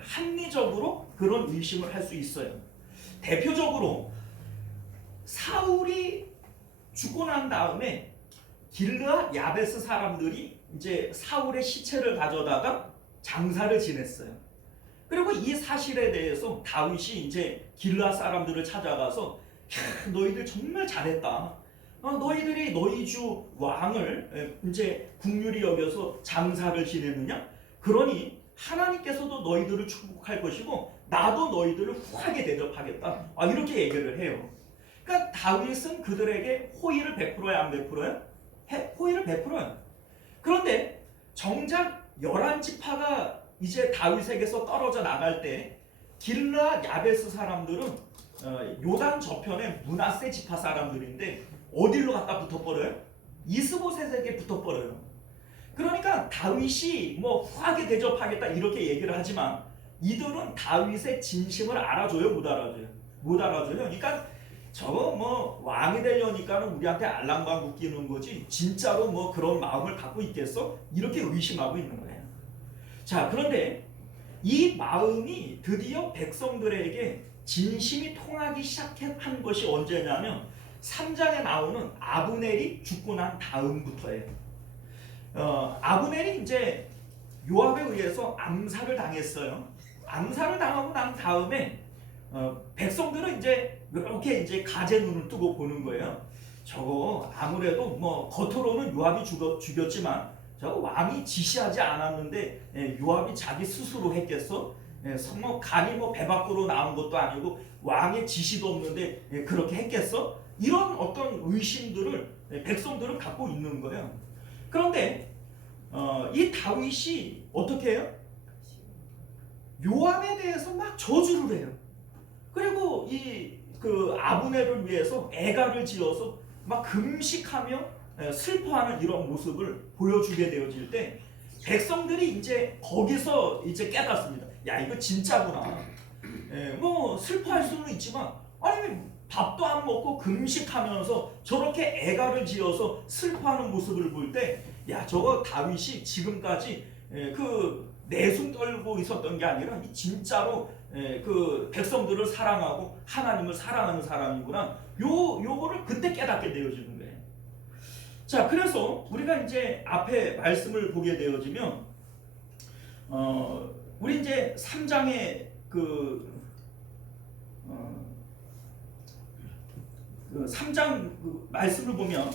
합리적으로 그런 의심을 할 수 있어요. 대표적으로 사울이 죽고 난 다음에 길르앗 야베스 사람들이 이제 사울의 시체를 가져다가 장사를 지냈어요. 그리고 이 사실에 대해서 다윗이 이제 길르앗 사람들을 찾아가서 너희들 정말 잘했다. 너희들이 너희 주 왕을 이제 국률이 여겨서 장사를 지냈느냐? 그러니 하나님께서도 너희들을 축복할 것이고 나도 너희들을 후하게 대접하겠다. 이렇게 얘기를 해요. 그러니까 다윗은 그들에게 호의를 베풀어야 안 베풀어요? 호의를 베풀어요. 그런데 정작 11지파가 이제 다윗에게서 떨어져 나갈 때 길르앗 야베스 사람들은 요단 저편의 므낫세 지파 사람들인데 어디로 갖다 붙어버려요? 이스보셋에게 붙어버려요. 그러니까 다윗이 뭐 후하게 대접하겠다 이렇게 얘기를 하지만 이들은 다윗의 진심을 알아줘요, 못 알아줘요? 못 알아줘요. 그러니까 저거 뭐 왕이 되려니까는 우리한테 알랑방구 끼는 거지 진짜로 뭐 그런 마음을 갖고 있겠어? 이렇게 의심하고 있는 거예요. 자, 그런데 이 마음이 드디어 백성들에게 진심이 통하기 시작한 것이 언제냐면 3장에 나오는 아브넬이 죽고 난 다음부터예요. 아브넬이 이제 요압에 의해서 암살을 당했어요. 암살을 당하고 난 다음에 백성들은 이제 이렇게 이제 가재 눈을 뜨고 보는 거예요. 저거 아무래도 뭐 겉으로는 요압이 죽였지만 저거 왕이 지시하지 않았는데 요압이 자기 스스로 했겠어? 뭐 간이 뭐 배 밖으로 나온 것도 아니고 왕의 지시도 없는데 그렇게 했겠어? 이런 어떤 의심들을 백성들은 갖고 있는 거예요. 그런데 이 다윗이 어떻게 해요? 요압에 대해서 막 저주를 해요. 그리고 그 아브넬을 위해서 애가를 지어서 막 금식하며 슬퍼하는 이런 모습을 보여주게 되어질 때 백성들이 이제 거기서 이제 깨닫습니다. 야, 이거 진짜구나. 뭐 슬퍼할 수는 있지만 아니 밥도 안 먹고 금식하면서 저렇게 애가를 지어서 슬퍼하는 모습을 볼 때 야, 저거 다윗이 지금까지 그 내숭 떨고 있었던 게 아니라 진짜로 그 백성들을 사랑하고 하나님을 사랑하는 사람이구나. 요거를 그때 깨닫게 되어지는 거예요. 자, 그래서 우리가 이제 앞에 말씀을 보게 되어지면 우리 이제 3장의 그 3장 그 말씀을 보면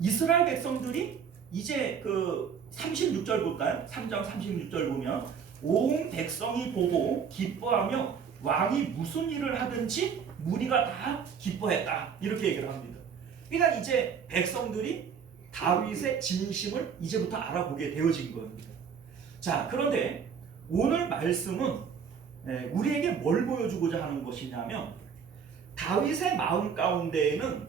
이스라엘 백성들이 이제 그 36절 볼까요? 3장 36절 보면 온 백성이 보고 기뻐하며 왕이 무슨 일을 하든지 무리가 다 기뻐했다 이렇게 얘기를 합니다. 그러니까 이제 백성들이 다윗의 진심을 이제부터 알아보게 되어진 겁니다. 자, 그런데 오늘 말씀은 우리에게 뭘 보여주고자 하는 것이냐면 다윗의 마음 가운데에는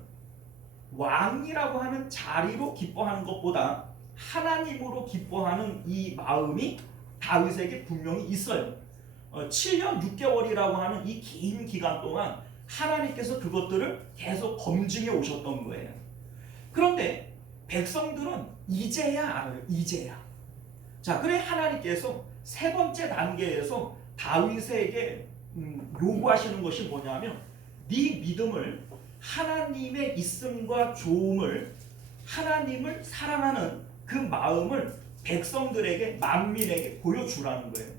왕이라고 하는 자리로 기뻐하는 것보다 하나님으로 기뻐하는 이 마음이 다윗에게 분명히 있어요. 7년 6개월이라고 하는 이 긴 기간 동안 하나님께서 그것들을 계속 검증해 오셨던 거예요. 그런데 백성들은 이제야 알아요. 이제야. 자, 그래 하나님께서 세 번째 단계에서 다윗에게 요구하시는 것이 뭐냐면 네 믿음을 하나님의 있음과 좋음을 하나님을 사랑하는 그 마음을 백성들에게 만민에게 보여주라는 거예요.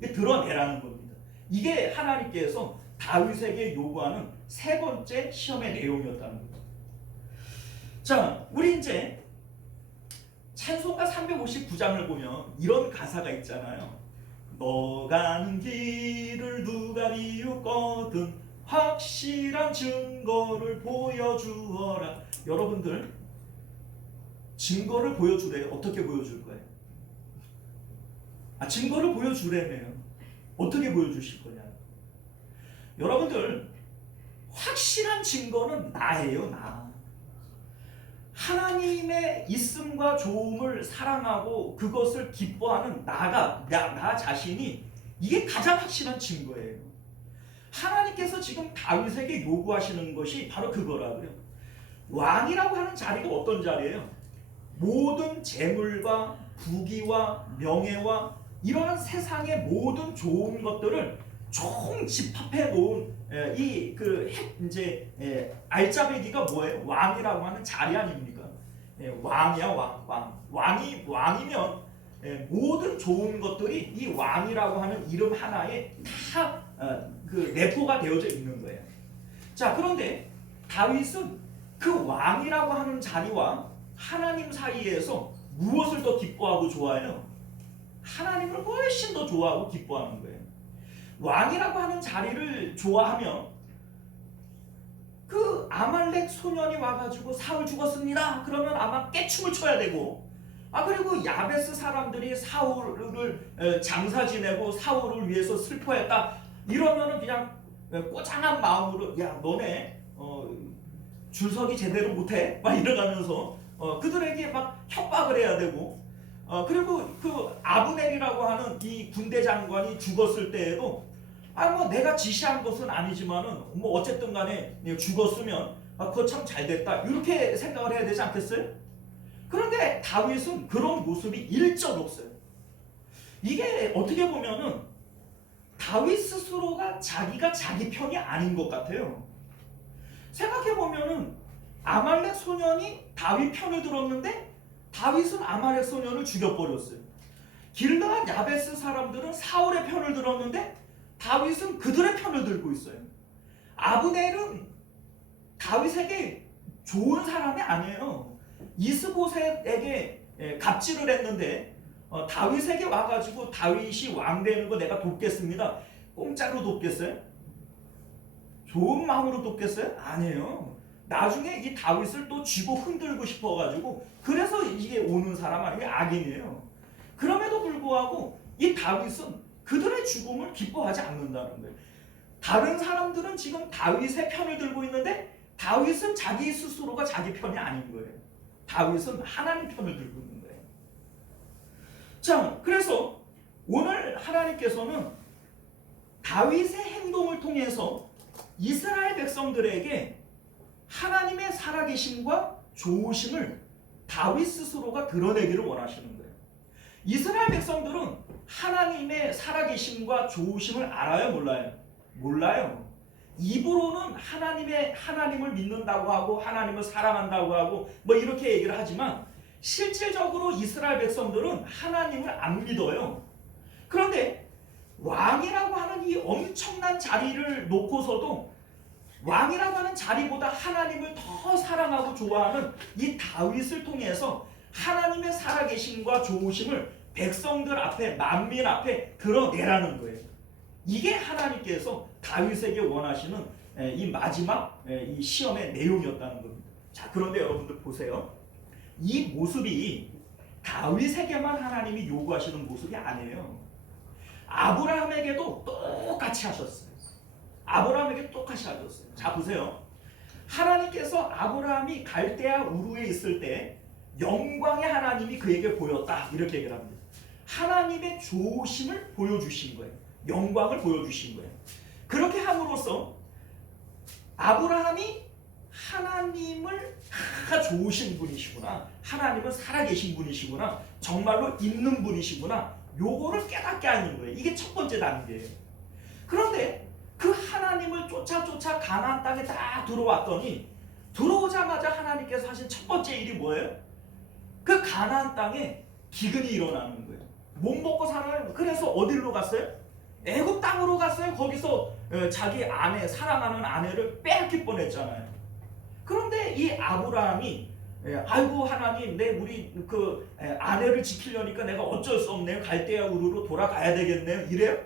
이게 드러내라는 겁니다. 이게 하나님께서 다윗에게 요구하는 세 번째 시험의 내용이었다는 거죠. 자, 우리 이제 찬송가 359장을 보면 이런 가사가 있잖아요. 너 가는 길을 누가 비웃거든 확실한 증거를 보여주어라. 여러분들 증거를 보여주래요. 어떻게 보여줄 거예요? 증거를 보여주래매요. 어떻게 보여주실 거냐? 여러분들 확실한 증거는 나예요. 나. 하나님의 있음과 좋음을 사랑하고 그것을 기뻐하는 나 자신이 이게 가장 확실한 증거예요. 하나님께서 지금 다윗에게 요구하시는 것이 바로 그거라고요. 왕이라고 하는 자리가 어떤 자리예요? 모든 재물과 부귀와 명예와 이러한 세상의 모든 좋은 것들을 총 집합해 놓은 알짜배기가 뭐예요? 왕이라고 하는 자리 아닙니까? 왕이야, 왕이면 모든 좋은 것들이 이 왕이라고 하는 이름 하나에 다 내포가 되어져 있는 거예요. 자, 그런데 다윗은 그 왕이라고 하는 자리와 하나님 사이에서 무엇을 더 기뻐하고 좋아해요? 하나님을 훨씬 더 좋아하고 기뻐하는 거예요. 왕이라고 하는 자리를 좋아하면 그 아말렉 소년이 와가지고 사울 죽었습니다. 그러면 아마 깨춤을 춰야 되고 그리고 야베스 사람들이 사울을 장사 지내고 사울을 위해서 슬퍼했다. 이러면은 그냥 꼬장한 마음으로 야 너네 줄서기 제대로 못해? 막 이러면서 그들에게 막 협박을 해야 되고 그리고 그 아브넬이라고 하는 이 군대 장관이 죽었을 때에도 뭐 내가 지시한 것은 아니지만은 뭐 어쨌든 간에 죽었으면 그거 참 잘됐다 이렇게 생각을 해야 되지 않겠어요? 그런데 다윗은 그런 모습이 일절 없어요. 이게 어떻게 보면은 다윗 스스로가 자기가 자기 편이 아닌 것 같아요. 생각해보면은 아말렉 소년이 다윗 편을 들었는데 다윗은 아말렉 소년을 죽여버렸어요. 길르앗 야베스 사람들은 사울의 편을 들었는데 다윗은 그들의 편을 들고 있어요. 아브넬은 다윗에게 좋은 사람이 아니에요. 이스보셋에게 갑질을 했는데 다윗에게 와가지고 다윗이 왕 되는 거 내가 돕겠습니다. 공짜로 돕겠어요? 좋은 마음으로 돕겠어요? 아니에요. 나중에 이 다윗을 또 쥐고 흔들고 싶어가지고 그래서 이게 오는 사람 아니에요? 악인이에요. 그럼에도 불구하고 이 다윗은 그들의 죽음을 기뻐하지 않는다는 거예요. 다른 사람들은 지금 다윗의 편을 들고 있는데 다윗은 자기 스스로가 자기 편이 아닌 거예요. 다윗은 하나님 편을 들고 있는 거예요. 자, 그래서 오늘 하나님께서는 다윗의 행동을 통해서 이스라엘 백성들에게 하나님의 살아계심과 좋으심을 다윗 스스로가 드러내기를 원하시는 거예요. 이스라엘 백성들은 하나님의 살아계심과 좋으심을 알아요, 몰라요? 몰라요. 입으로는 하나님을 믿는다고 하고 하나님을 사랑한다고 하고 뭐 이렇게 얘기를 하지만 실질적으로 이스라엘 백성들은 하나님을 안 믿어요. 그런데 왕이라고 하는 이 엄청난 자리를 놓고서도 왕이라고 하는 자리보다 하나님을 더 사랑하고 좋아하는 이 다윗을 통해서 하나님의 살아계심과 좋으심을 백성들 앞에 만민 앞에 드러내라는 거예요. 이게 하나님께서 다윗에게 원하시는 이 마지막 이 시험의 내용이었다는 겁니다. 자, 그런데 여러분들 보세요. 이 모습이 다윗에게만 하나님이 요구하시는 모습이 아니에요. 아브라함에게도 똑같이 하셨어요. 아브라함에게 똑같이 하셨어요. 자, 보세요. 하나님께서 아브라함이 갈대아 우르에 있을 때 영광의 하나님이 그에게 보였다 이렇게 얘기를 합니다. 하나님의 좋으심을 보여주신 거예요. 영광을 보여주신 거예요. 그렇게 함으로써 아브라함이 하나님을 좋으신 분이시구나, 하나님은 살아계신 분이시구나, 정말로 있는 분이시구나, 요거를 깨닫게 하는 거예요. 이게 첫 번째 단계예요. 그런데 그 하나님을 쫓아 가나안 땅에 딱 들어왔더니 들어오자마자 하나님께서 하신 첫 번째 일이 뭐예요? 그 가나안 땅에 기근이 일어나는 거예요. 못 먹고 살아요. 그래서 어디로 갔어요? 애굽 땅으로 갔어요. 거기서 자기 아내, 사랑하는 아내를 빼앗길 뻔했잖아요. 그런데 이 아브라함이 아이고 하나님, 우리 그 아내를 지키려니까 내가 어쩔 수 없네요. 갈대아 우르로 돌아가야 되겠네요. 이래요?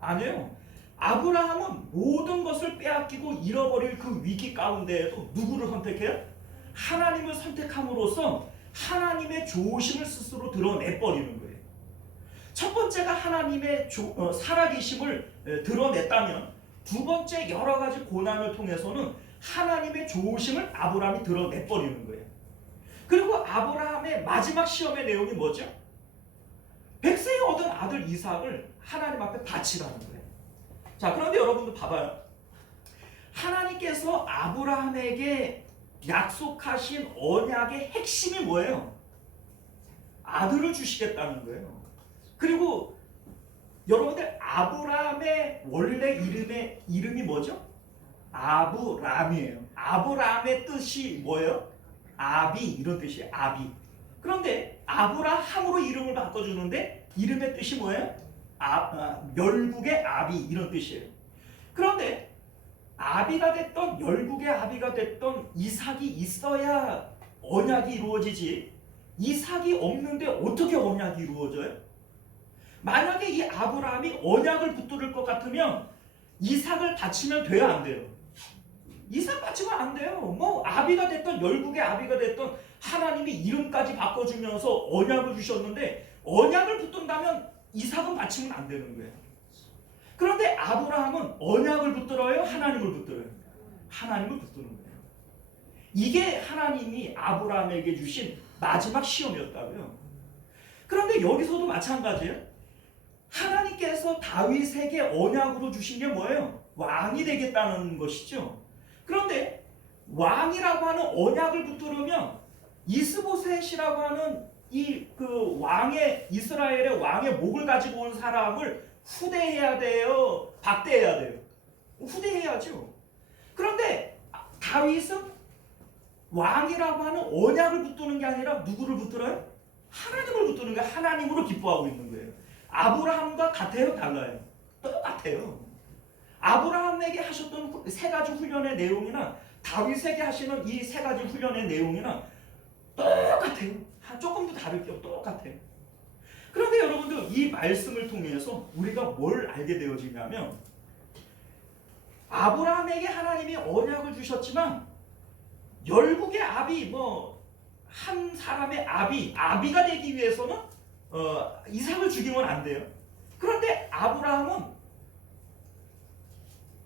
아니에요. 아브라함은 모든 것을 빼앗기고 잃어버릴 그 위기 가운데에도 누구를 선택해요? 하나님을 선택함으로써 하나님의 좋으심을 스스로 드러내버리는 거예요. 첫 번째가 하나님의 살아계심을 드러냈다면 두 번째 여러 가지 고난을 통해서는 하나님의 좋으심을 아브라함이 드러내버리는 거예요. 그리고 아브라함의 마지막 시험의 내용이 뭐죠? 백세에 얻은 아들 이삭을 하나님 앞에 바치라는 거예요. 자, 그런데 여러분들 봐봐요. 하나님께서 아브라함에게 약속하신 언약의 핵심이 뭐예요? 아들을 주시겠다는 거예요. 그리고 여러분들 아브라함의 원래 이름이 뭐죠? 아브람이에요. 아브람의 뜻이 뭐예요? 아비, 이런 뜻이에요. 아비. 그런데 아브라함으로 이름을 바꿔주는데 이름의 뜻이 뭐예요? 멸국의 아비, 이런 뜻이에요. 그런데 아비가 됐던 열국의 아비가 됐던 이삭이 있어야 언약이 이루어지지, 이삭이 없는데 어떻게 언약이 이루어져요? 만약에 이 아브라함이 언약을 붙들을 것 같으면 이삭을 바치면 돼요, 안 돼요? 이삭 바치면 안 돼요. 뭐 아비가 됐던 열국의 아비가 됐던 하나님이 이름까지 바꿔주면서 언약을 주셨는데 언약을 붙든다면 이삭은 바치면 안 되는 거예요. 그런데 아브라함은 언약을 붙들어요? 하나님을 붙들어요? 하나님을 붙드는 거예요. 이게 하나님이 아브라함에게 주신 마지막 시험이었다고요. 그런데 여기서도 마찬가지예요. 하나님께서 다윗에게 언약으로 주신 게 뭐예요? 왕이 되겠다는 것이죠. 그런데 왕이라고 하는 언약을 붙들으면 이스보셋이라고 하는 이 그 왕의 이스라엘의 왕의 목을 가지고 온 사람을 후대해야 돼요? 박대해야 돼요? 후대해야죠. 그런데 다윗은 왕이라고 하는 언약을 붙드는 게 아니라 누구를 붙들어요? 하나님을 붙드는 거예요. 하나님으로 기뻐하고 있는 거예요. 아브라함과 같아요? 달라요? 똑같아요. 아브라함에게 하셨던 세 가지 훈련의 내용이나 다윗에게 하시는 이 세 가지 훈련의 내용이나 똑같아요. 조금도 다를 게 없고 똑같아요. 그런데 여러분들 이 말씀을 통해서 우리가 뭘 알게 되어지냐면 아브라함에게 하나님이 언약을 주셨지만 열국의 아비 한 사람의 아비가 되기 위해서는 이삭을 죽이면 안 돼요. 그런데 아브라함은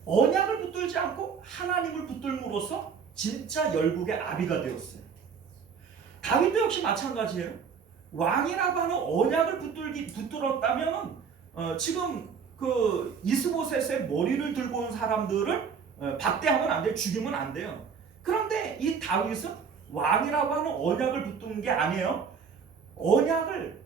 언약을 붙들지 않고 하나님을 붙들므로써 진짜 열국의 아비가 되었어요. 다윗도 역시 마찬가지예요. 왕이라고 하는 언약을 붙들었다면 지금 그 이스보셋의 머리를 들고 온 사람들을 박대하면 안 돼요. 죽이면 안 돼요. 그런데 이 다윗은 왕이라고 하는 언약을 붙든 게 아니에요. 언약을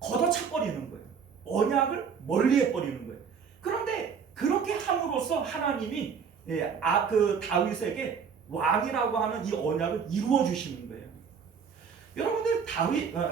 걷어차버리는 거예요. 언약을 멀리해버리는 거예요. 그런데 그렇게 함으로써 하나님이 그 다윗에게 왕이라고 하는 이 언약을 이루어 주시는 거예요. 여러분들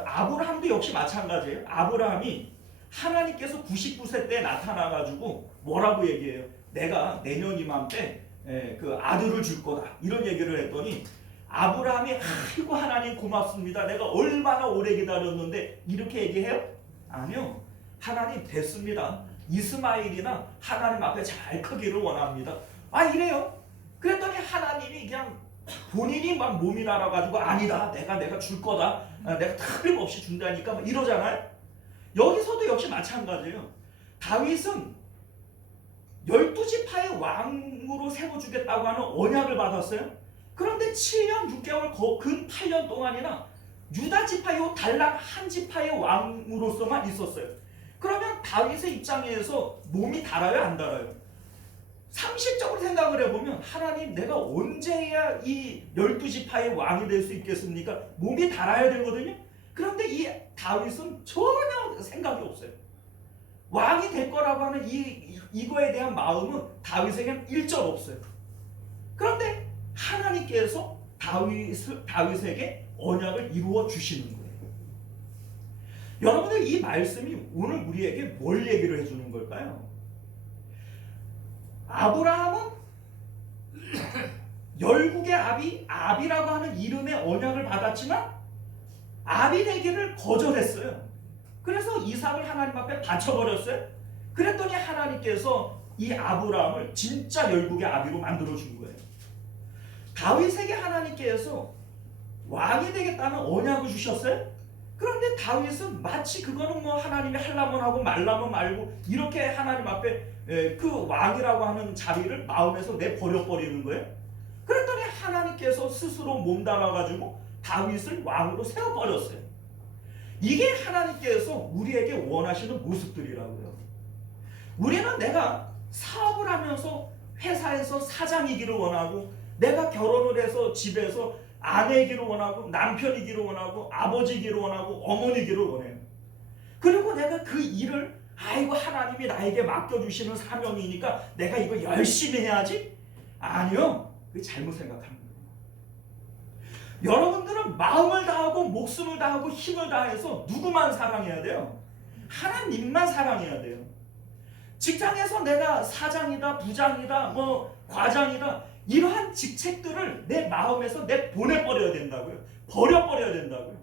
아브라함도 역시 마찬가지예요. 아브라함이 하나님께서 99세 때 나타나가지고 뭐라고 얘기해요? 내가 내년 이맘때 그 아들을 줄 거다 이런 얘기를 했더니 아브라함이 아이고 하나님 고맙습니다. 내가 얼마나 오래 기다렸는데 이렇게 얘기해요? 아니요. 하나님 됐습니다. 이스마일이나 하나님 앞에 잘 크기를 원합니다. 이래요. 그랬더니 하나님이 그냥 본인이 막 몸이 날아가지고 아니다 내가 줄 거다 내가 틀림없이 준다니까 이러잖아요. 여기서도 역시 마찬가지예요. 다윗은 12지파의 왕으로 세워주겠다고 하는 언약을 받았어요. 그런데 7년 6개월 근 8년 동안이나 유다 지파요 달랑 한 지파의 왕으로서만 있었어요. 그러면 다윗의 입장에서 몸이 달아요 안 달아요? 상식적으로 생각을 해보면 하나님 내가 언제야 이 12지파의 왕이 될 수 있겠습니까? 몸이 달아야 되거든요. 그런데 이 다윗은 전혀 생각이 없어요. 왕이 될 거라고 하는 이거에 대한 마음은 다윗에게는 일절 없어요. 그런데 하나님께서 다윗에게 언약을 이루어 주시는 거예요. 여러분들 이 말씀이 오늘 우리에게 뭘 얘기를 해주는 걸까요? 아브라함은 열국의 아비라고 하는 이름의 언약을 받았지만 아비 되기를 거절했어요. 그래서 이삭을 하나님 앞에 바쳐버렸어요. 그랬더니 하나님께서 이 아브라함을 진짜 열국의 아비로 만들어준 거예요. 다윗에게 하나님께서 왕이 되겠다는 언약을 주셨어요. 그런데 다윗은 마치 그거는 하나님이 하려면 하고 말라면 말고 이렇게 하나님 앞에 그 왕이라고 하는 자리를 마음에서 내버려버리는 거예요. 그랬더니 하나님께서 스스로 몸담아가지고 다윗을 왕으로 세워버렸어요. 이게 하나님께서 우리에게 원하시는 모습들이라고요. 우리는 내가 사업을 하면서 회사에서 사장이기를 원하고 내가 결혼을 해서 집에서 아내이기를 원하고 남편이기를 원하고 아버지이기를 원하고 어머니이기를 원해요. 그리고 내가 그 일을 아이고 하나님이 나에게 맡겨주시는 사명이니까 내가 이거 열심히 해야지? 아니요. 그게 잘못 생각하는 거예요. 여러분들은 마음을 다하고 목숨을 다하고 힘을 다해서 누구만 사랑해야 돼요? 하나님만 사랑해야 돼요. 직장에서 내가 사장이다 부장이다 과장이다 이러한 직책들을 내 마음에서 보내버려야 된다고요. 버려버려야 된다고요.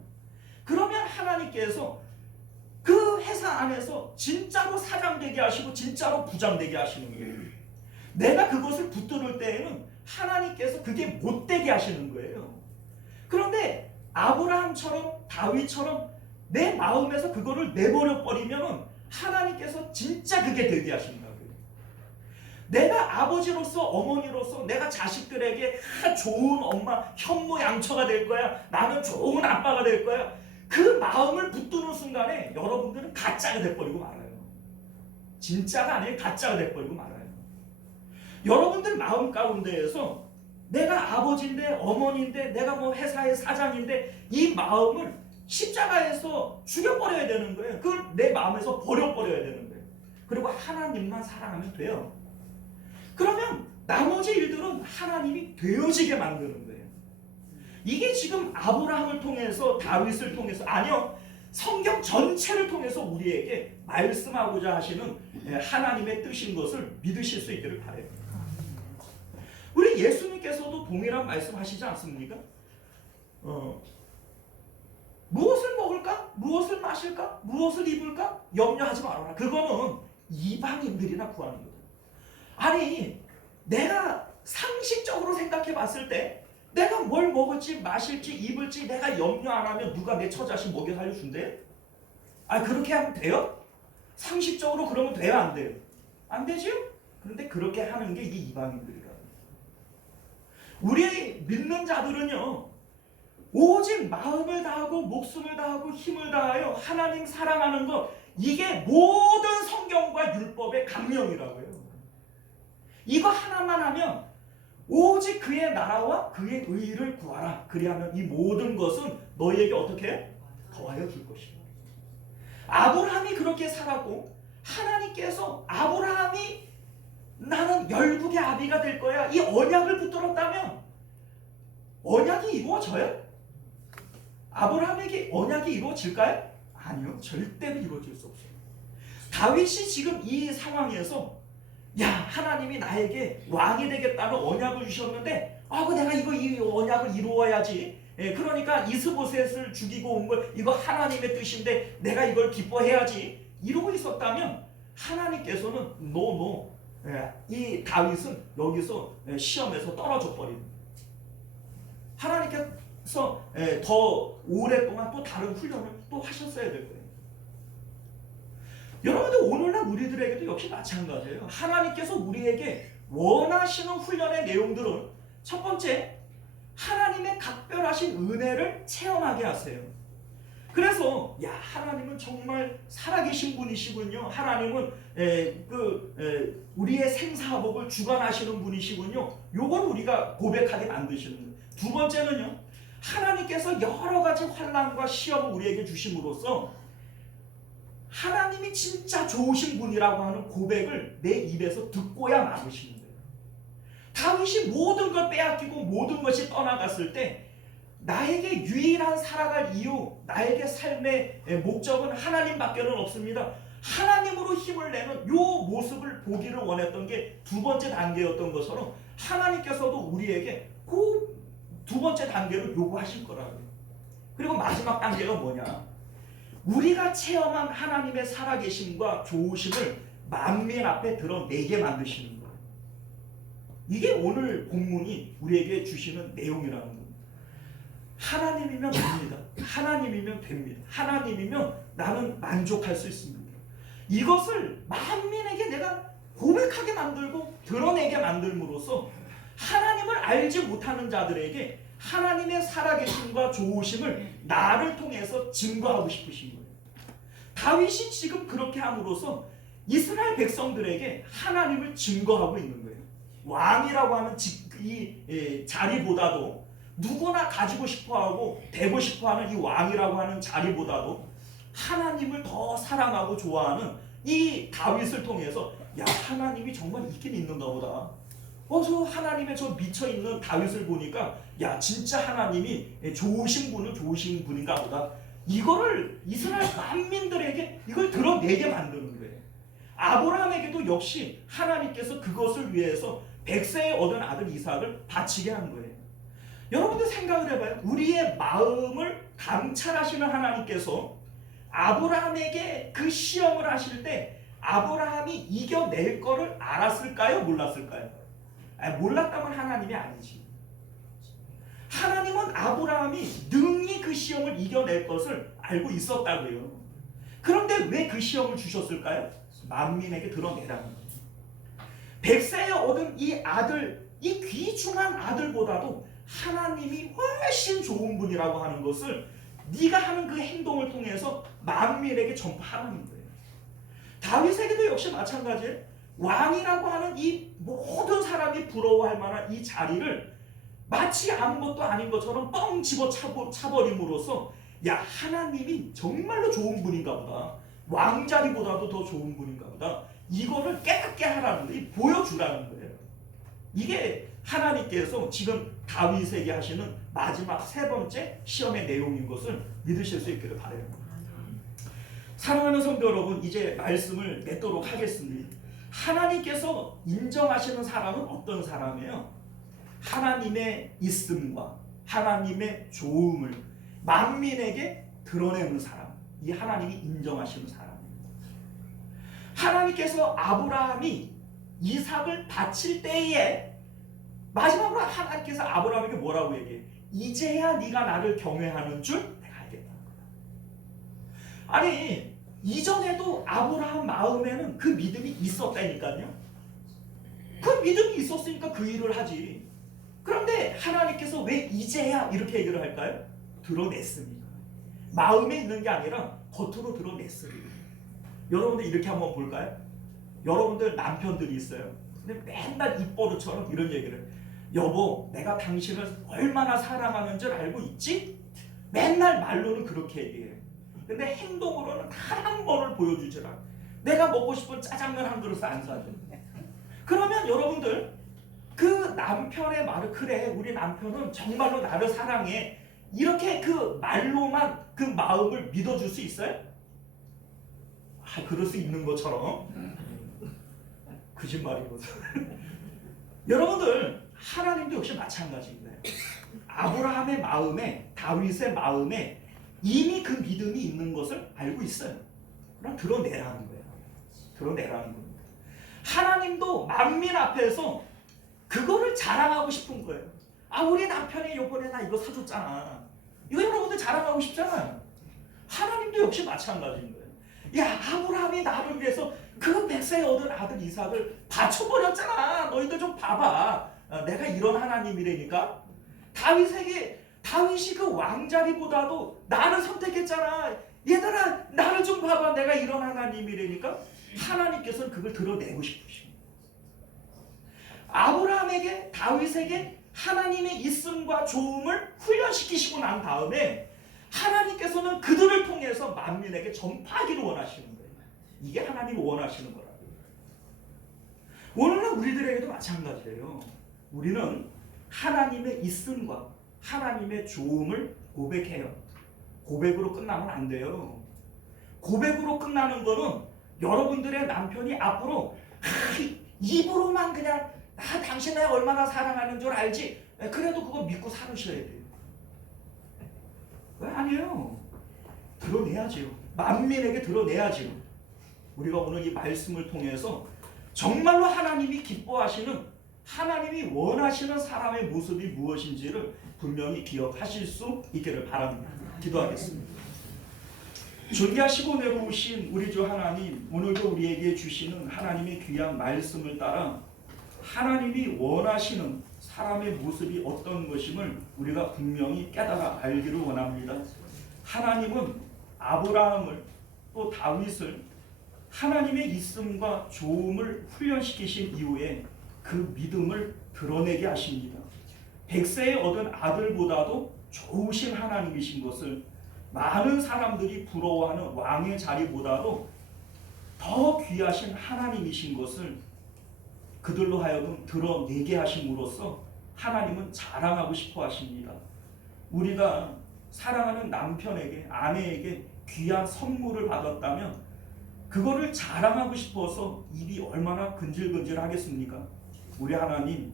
그러면 하나님께서 그 회사 안에서 진짜로 사장 되게 하시고 진짜로 부장 되게 하시는 거예요. 내가 그것을 붙들을 때에는 하나님께서 그게 못되게 하시는 거예요. 그런데 아브라함처럼 다윗처럼 내 마음에서 그거를 내버려 버리면 하나님께서 진짜 그게 되게 하신다고요. 내가 아버지로서 어머니로서 내가 자식들에게 좋은 엄마, 현모양처가 될 거야. 나는 좋은 아빠가 될 거야. 그 마음을 붙드는 순간에 여러분들은 가짜가 돼버리고 말아요. 진짜가 아니에요. 가짜가 돼버리고 말아요. 여러분들 마음 가운데에서 내가 아버지인데 어머니인데 내가 뭐 회사의 사장인데 이 마음을 십자가에서 죽여버려야 되는 거예요. 그걸 내 마음에서 버려버려야 되는 거예요. 그리고 하나님만 사랑하면 돼요. 그러면 나머지 일들은 하나님이 되어지게 만드는 거예요. 이게 지금 아브라함을 통해서 다윗을 통해서 아니요 성경 전체를 통해서 우리에게 말씀하고자 하시는 하나님의 뜻인 것을 믿으실 수 있기를 바라요. 우리 예수님께서도 동일한 말씀하시지 않습니까? 무엇을 먹을까? 무엇을 마실까? 무엇을 입을까? 염려하지 말아라. 그거는 이방인들이나 구하는 거다. 아니 내가 상식적으로 생각해 봤을 때 내가 뭘 먹을지 마실지 입을지 내가 염려 안 하면 누가 내 처자식 먹여 살려준대? 그렇게 하면 돼요? 상식적으로 그러면 돼요? 안 돼요? 안 되지요? 그런데 그렇게 하는 게 이 이방인들이라. 우리 믿는 자들은요 오직 마음을 다하고 목숨을 다하고 힘을 다하여 하나님 사랑하는 것, 이게 모든 성경과 율법의 강령이라고요. 이거 하나만 하면 오직 그의 나라와 그의 의를 구하라. 그리하면 이 모든 것은 너희에게 어떻게 해? 더하여 줄 것이다. 아브라함이 그렇게 살았고 하나님께서 아브라함이 나는 열국의 아비가 될 거야 이 언약을 붙들었다면 언약이 이루어져요? 아브라함에게 언약이 이루어질까요? 아니요, 절대로 이루어질 수 없어요. 다윗이 지금 이 상황에서 야 하나님이 나에게 왕이 되겠다는 언약을 주셨는데 내가 이 언약을 이루어야지. 그러니까 이스보셋을 죽이고 온 걸 이거 하나님의 뜻인데 내가 이걸 기뻐해야지 이러고 있었다면 하나님께서는 이 다윗은 여기서 시험에서 떨어져 버립니다. 하나님께서 더 오랫동안 또 다른 훈련을 또 하셨어야 될 거예요. 여러분들 오늘날 우리들에게도 역시 마찬가지예요. 하나님께서 우리에게 원하시는 훈련의 내용들은 첫 번째, 하나님의 각별하신 은혜를 체험하게 하세요. 그래서 하나님은 정말 살아계신 분이시군요. 하나님은 우리의 생사복을 주관하시는 분이시군요. 요걸 우리가 고백하게 만드시는 거예요. 두 번째는요, 하나님께서 여러 가지 환난과 시험을 우리에게 주심으로써 하나님이 진짜 좋으신 분이라고 하는 고백을 내 입에서 듣고야 말으시는 거예요. 다윗이 모든 걸 빼앗기고 모든 것이 떠나갔을 때 나에게 유일한 살아갈 이유, 나에게 삶의 목적은 하나님밖에는 없습니다. 하나님으로 힘을 내는 요 모습을 보기를 원했던 게 두 번째 단계였던 것처럼 하나님께서도 우리에게 그 두 번째 단계를 요구하실 거라고요. 그리고 마지막 단계가 뭐냐? 우리가 체험한 하나님의 살아계심과 좋으심을 만민 앞에 드러내게 만드시는 거예요. 이게 오늘 본문이 우리에게 주시는 내용이라는 겁니다. 하나님이면 됩니다. 하나님이면 됩니다. 하나님이면 나는 만족할 수 있습니다. 이것을 만민에게 내가 고백하게 만들고 드러내게 만들므로써 하나님을 알지 못하는 자들에게 하나님의 살아계심과 좋으심을 나를 통해서 증거하고 싶으신 거예요. 다윗이 지금 그렇게 함으로써 이스라엘 백성들에게 하나님을 증거하고 있는 거예요. 왕이라고 하는 이 자리보다도 누구나 가지고 싶어하고 되고 싶어하는 이 왕이라고 하는 자리보다도 하나님을 더 사랑하고 좋아하는 이 다윗을 통해서 하나님이 정말 있긴 있는가 보다. 저 하나님의 저 미쳐있는 다윗을 보니까 진짜 하나님이 좋으신 분인가 보다. 이거를 이스라엘 만민들에게 이걸 드러내게 만드는 거예요. 아브라함에게도 역시 하나님께서 그것을 위해서 100세에 얻은 아들 이삭을 바치게 한 거예요. 여러분들 생각을 해봐요. 우리의 마음을 감찰하시는 하나님께서 아브라함에게 그 시험을 하실 때 아브라함이 이겨낼 거를 알았을까요? 몰랐을까요? 몰랐다면 하나님이 아니지. 하나님은 아브라함이 능히 그 시험을 이겨낼 것을 알고 있었다고요. 그런데 왜 그 시험을 주셨을까요? 만민에게 드러내라는 거예요. 백세에 얻은 이 아들, 이 귀중한 아들보다도 하나님이 훨씬 좋은 분이라고 하는 것을 네가 하는 그 행동을 통해서 만민에게 전파하는 거예요. 다윗에게도 역시 마찬가지예요. 왕이라고 하는 이 모든 사람이 부러워할 만한 이 자리를 마치 아무것도 아닌 것처럼 뻥 집어 차버림으로써 야, 하나님이 정말로 좋은 분인가 보다, 왕자리보다도 더 좋은 분인가 보다, 이거를 깨닫게 하라는 거예요. 보여주라는 거예요. 이게 하나님께서 지금 다윗에게 하시는 마지막 세 번째 시험의 내용인 것을 믿으실 수 있기를 바라요. 사랑하는 성도 여러분, 이제 말씀을 맺도록 하겠습니다. 하나님께서 인정하시는 사람은 어떤 사람이에요? 하나님의 있음과 하나님의 좋음을 만민에게 드러내는 사람, 이 하나님이 인정하시는 사람입니다. 하나님께서 아브라함이 이삭을 바칠 때에 마지막으로 하나님께서 아브라함에게 뭐라고 얘기해? 이제야 네가 나를 경외하는 줄 내가 알겠다. 아니, 이전에도 아브라함 마음에는 그 믿음이 있었다니까요. 그 믿음이 있었으니까 그 일을 하지. 그런데 하나님께서 왜 이제야 이렇게 얘기를 할까요? 드러냈습니다. 마음에 있는 게 아니라 겉으로 드러냈습니다. 여러분들 이렇게 한번 볼까요? 여러분들 남편들이 있어요. 근데 맨날 입버릇처럼 이런 얘기를 해요. 여보, 내가 당신을 얼마나 사랑하는 줄 알고 있지? 맨날 말로는 그렇게 얘기해요. 근데 행동으로는 단 한 번을 보여주질 않아요. 내가 먹고 싶은 짜장면 한 그릇 안 사줘. 그러면 여러분들 그 남편의 말을, 그래 우리 남편은 정말로 나를 사랑해, 이렇게 그 말로만 그 마음을 믿어줄 수 있어요? 아, 그럴 수 있는 것처럼 거짓말이거든. 여러분들 하나님도 역시 마찬가지입니다. 아브라함의 마음에, 다윗의 마음에 이미 그 믿음이 있는 것을 알고 있어요. 그럼 드러내라는 거예요. 드러내라는 겁니다. 하나님도 만민 앞에서 그거를 자랑하고 싶은 거예요. 아, 우리 남편이 요번에 나 이거 사줬잖아. 이거 여러분들 자랑하고 싶잖아요. 하나님도 역시 마찬가지인 거예요. 야, 아브라함이 나를 위해서 그 백세에 얻은 아들 이삭을 바쳐버렸잖아. 너희들 좀 봐봐. 내가 이런 하나님이라니까. 다윗이 그 왕자리보다도 나를 선택했잖아. 얘들아, 나를 좀 봐봐. 내가 이런 하나님이라니까. 하나님께서는 그걸 드러내고 싶으십니다. 아브라함에게, 다윗에게 하나님의 있음과 좋음을 훈련시키시고 난 다음에 하나님께서는 그들을 통해서 만민에게 전파하기를 원하시는 거예요. 이게 하나님이 원하시는 거라고요. 오늘날 우리들에게도 마찬가지예요. 우리는 하나님의 있음과 하나님의 좋음을 고백해요. 고백으로 끝나면 안 돼요. 고백으로 끝나는 거는 여러분들의 남편이 앞으로 입으로만 그냥 당신 날 얼마나 사랑하는 줄 알지, 그래도 그거 믿고 살으셔야 돼요. 왜 아니에요? 드러내야지요. 만민에게 드러내야지요. 우리가 오늘 이 말씀을 통해서 정말로 하나님이 기뻐하시는, 하나님이 원하시는 사람의 모습이 무엇인지를 분명히 기억하실 수 있기를 바랍니다. 기도하겠습니다. 존귀하시고 내려오신 우리 주 하나님, 오늘도 우리에게 주시는 하나님의 귀한 말씀을 따라 하나님이 원하시는 사람의 모습이 어떤 것임을 우리가 분명히 깨달아 알기를 원합니다. 하나님은 아브라함을, 또 다윗을 하나님의 있음과 좋음을 훈련시키신 이후에 그 믿음을 드러내게 하십니다. 백세에 얻은 아들보다도 좋으신 하나님이신 것을, 많은 사람들이 부러워하는 왕의 자리보다도 더 귀하신 하나님이신 것을 그들로 하여금 드러내게 하심으로써 하나님은 자랑하고 싶어 하십니다. 우리가 사랑하는 남편에게, 아내에게 귀한 선물을 받았다면 그거를 자랑하고 싶어서 입이 얼마나 근질근질 하겠습니까? 우리 하나님,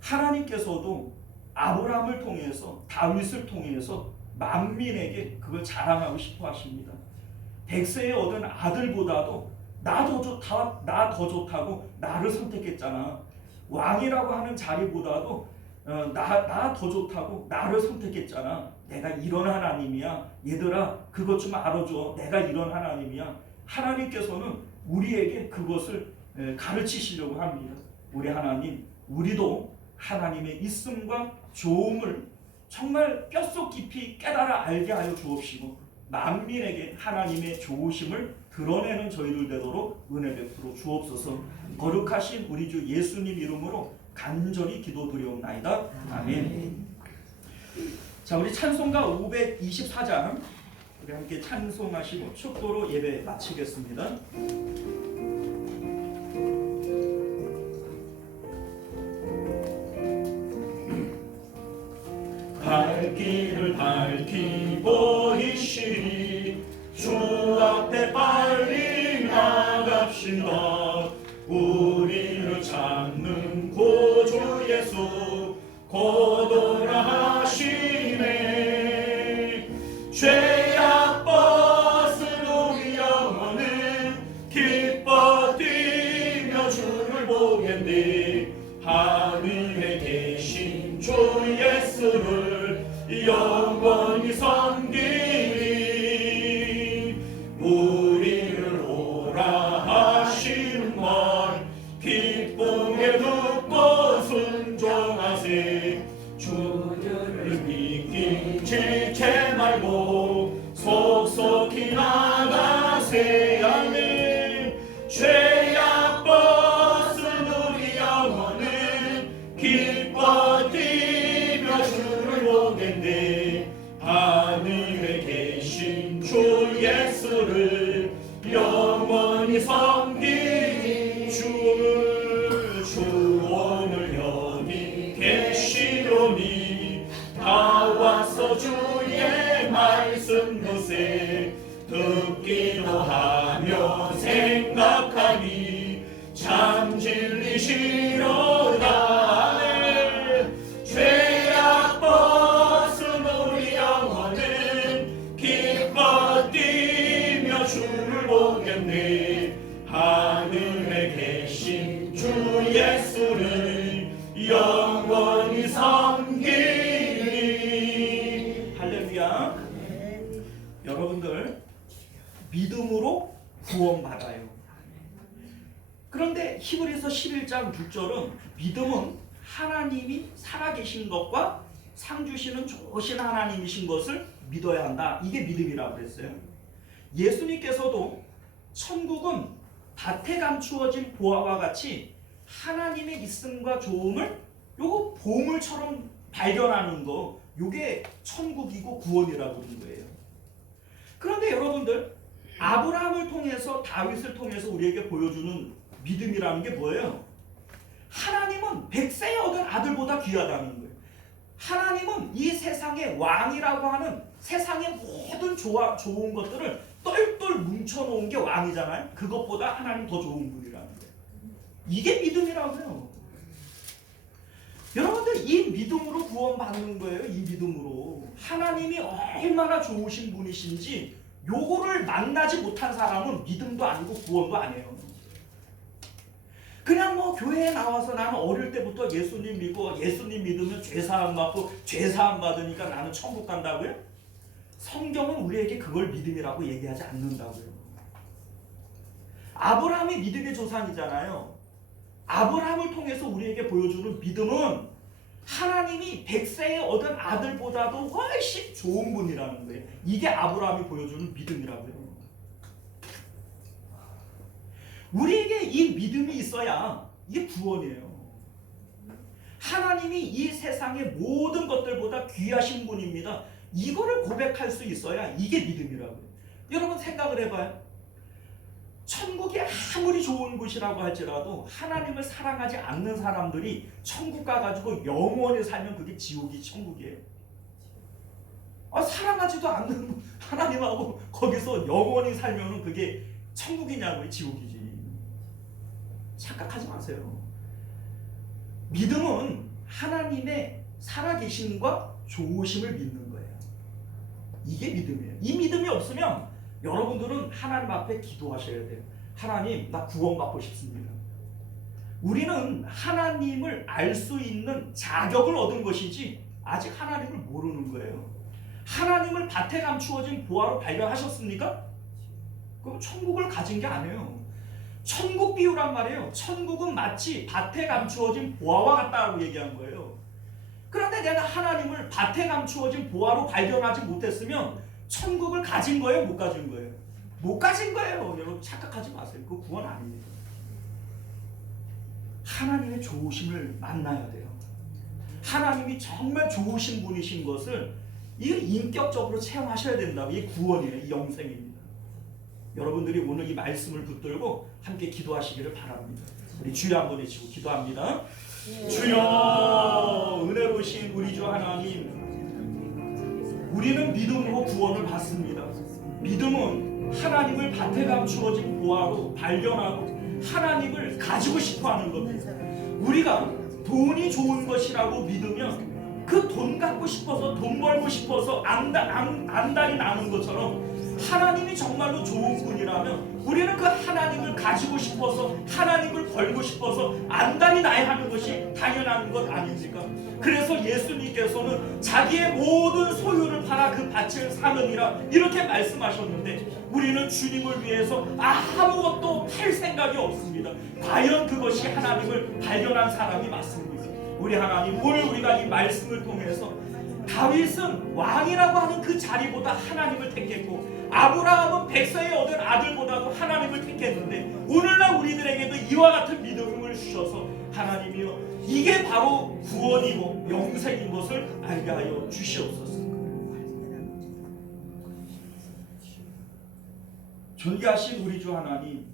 하나님께서도 아브라함을 통해서, 다윗을 통해서 만민에게 그걸 자랑하고 싶어 하십니다. 백세에 얻은 아들보다도 나 더 좋다고 나를 선택했잖아. 왕이라고 하는 자리보다도 나 더 좋다고 나를 선택했잖아. 내가 이런 하나님이야. 얘들아, 그것 좀 알아줘. 내가 이런 하나님이야. 하나님께서는 우리에게 그것을 가르치시려고 합니다. 우리 하나님, 우리도 하나님의 있음과 좋음을 정말 뼛속 깊이 깨달아 알게 하여 주옵시고 만민에게 하나님의 좋으심을 드러내는 저희들 되도록 은혜 베풀어 주옵소서. 거룩하신 우리 주 예수님 이름으로 간절히 기도드리옵나이다. 아멘. 자, 우리 찬송가 524장 우리 함께 찬송하시고 축도로 예배 마치겠습니다. 갈 길을 밝히고 이시리 주 앞에 빨리 나갑시다. 우리를 찾는 구주 예수 곧 오라 하시네. 죄악 벗은 우리 영혼은 기뻐 뛰며 주를 보겠네. 하늘에 계신 주 예수를 영원히 섬기리. 우리를 오라 하시는 말 기쁘게 듣고 순종하세. 주를 믿기 지체 말고 속속히 나가세. 아멘. 죄악 벗은 우리 영혼은 기뻐 뛰며 주를 보겠네. 하늘에 계신 주 예수를 영원히 섬기리. 주 오늘 여기 계시려니 다 와서 주의 말씀 듣세. 듣기도 하며 생각하니 참 진리시로다. 죄악 벗은 우리 영혼은 기뻐 뛰며 주를 보겠네. 하늘에 계신 주 예수를 영원히 섬기리. 할렐루야. 여러분들 믿음으로 구원받아요. 그런데 히브리서 11장 6절은 믿음은 하나님이 살아계신 것과 상 주시는 좋으신 하나님이신 것을 믿어야 한다. 이게 믿음이라고 그랬어요. 예수님께서도 천국은 밭에 감추어진 보화와 같이 하나님의 있음과 좋음을 요거 보물처럼 발견하는 거, 요게 천국이고 구원이라고 그런 거예요. 그런데 여러분들, 아브라함을 통해서 다윗을 통해서 우리에게 보여주는 믿음이라는 게 뭐예요? 하나님은 백세에 얻은 아들보다 귀하다는 거예요. 하나님은 이 세상의 왕이라고 하는 세상의 모든 좋은 것들을 똘똘 뭉쳐놓은 게 왕이잖아요. 그것보다 하나님 더 좋은 분이라는 거예요. 이게 믿음이라고요. 여러분들 이 믿음으로 구원받는 거예요. 이 믿음으로 하나님이 얼마나 좋으신 분이신지 요거를 만나지 못한 사람은 믿음도 아니고 구원도 아니에요. 그냥 뭐 교회에 나와서 나는 어릴 때부터 예수님 믿고 예수님 믿으면 죄사함 받고 죄사함 받으니까 나는 천국 간다고요? 성경은 우리에게 그걸 믿음이라고 얘기하지 않는다고요. 아브라함이 믿음의 조상이잖아요. 아브라함을 통해서 우리에게 보여주는 믿음은 하나님이 백세에 얻은 아들보다도 훨씬 좋은 분이라는 거예요. 이게 아브라함이 보여주는 믿음이라고요. 우리에게 이 믿음이 있어야 이게 구원이에요. 하나님이 이 세상의 모든 것들보다 귀하신 분입니다. 이거를 고백할 수 있어야 이게 믿음이라고요. 여러분 생각을 해봐요. 천국이 아무리 좋은 곳이라고 할지라도 하나님을 사랑하지 않는 사람들이 천국 가가지고 영원히 살면 그게 지옥이 천국이에요. 사랑하지도 않는 하나님하고 거기서 영원히 살면 그게 천국이냐고요? 지옥이지. 착각하지 마세요. 믿음은 하나님의 살아계심과 좋으심을 믿는 거예요. 이게 믿음이에요. 이 믿음이 없으면 여러분들은 하나님 앞에 기도하셔야 돼요. 하나님, 나 구원받고 싶습니다. 우리는 하나님을 알 수 있는 자격을 얻은 것이지 아직 하나님을 모르는 거예요. 하나님을 밭에 감추어진 보화로 발견하셨습니까? 그럼 천국을 가진 게 아니에요. 천국 비유란 말이에요. 천국은 마치 밭에 감추어진 보화와 같다고 얘기한 거예요. 그런데 내가 하나님을 밭에 감추어진 보화로 발견하지 못했으면 천국을 가진 거예요? 못 가진 거예요? 못 가진 거예요. 여러분 착각하지 마세요. 그거 구원 아닙니다. 하나님의 좋으심을 만나야 돼요. 하나님이 정말 좋으신 분이신 것을 이 인격적으로 체험하셔야 된다고. 이게 구원이에요. 이 영생입니다. 여러분들이 오늘 이 말씀을 붙들고 함께 기도하시기를 바랍니다. 우리 주여 한번 외치고 기도합니다. 주여, 은혜로우신 우리 주 하나님, 우리는 믿음으로 구원을 받습니다. 믿음은 하나님을 밭에 감추어진 보화로 발견하고 하나님을 가지고 싶어하는 겁니다. 우리가 돈이 좋은 것이라고 믿으면 그 돈 갖고 싶어서, 돈 벌고 싶어서 안달이 나는 것처럼 하나님이 정말로 좋은 분이라면 우리는 그 하나님을 가지고 싶어서, 하나님을 벌고 싶어서 안달이 나야 하는 것이 당연한 것 아닙니까? 그래서 예수님께서는 자기의 모든 소유를 팔아 그 밭을 사느니라 이렇게 말씀하셨는데, 우리는 주님을 위해서 아무것도 팔 생각이 없습니다. 과연 그것이 하나님을 발견한 사람이 맞습니까? 우리 하나님, 오늘 우리가 이 말씀을 통해서 다윗은 왕이라고 하는 그 자리보다 하나님을 택했고, 아브라함은 백세에 얻은 아들보다도 하나님을 택했는데, 오늘날 우리들에게도 이와 같은 믿음을 주셔서 하나님이여, 이게 바로 구원이고 영생인 것을 알게 하여 주시옵소서. 존귀하신 우리 주 하나님,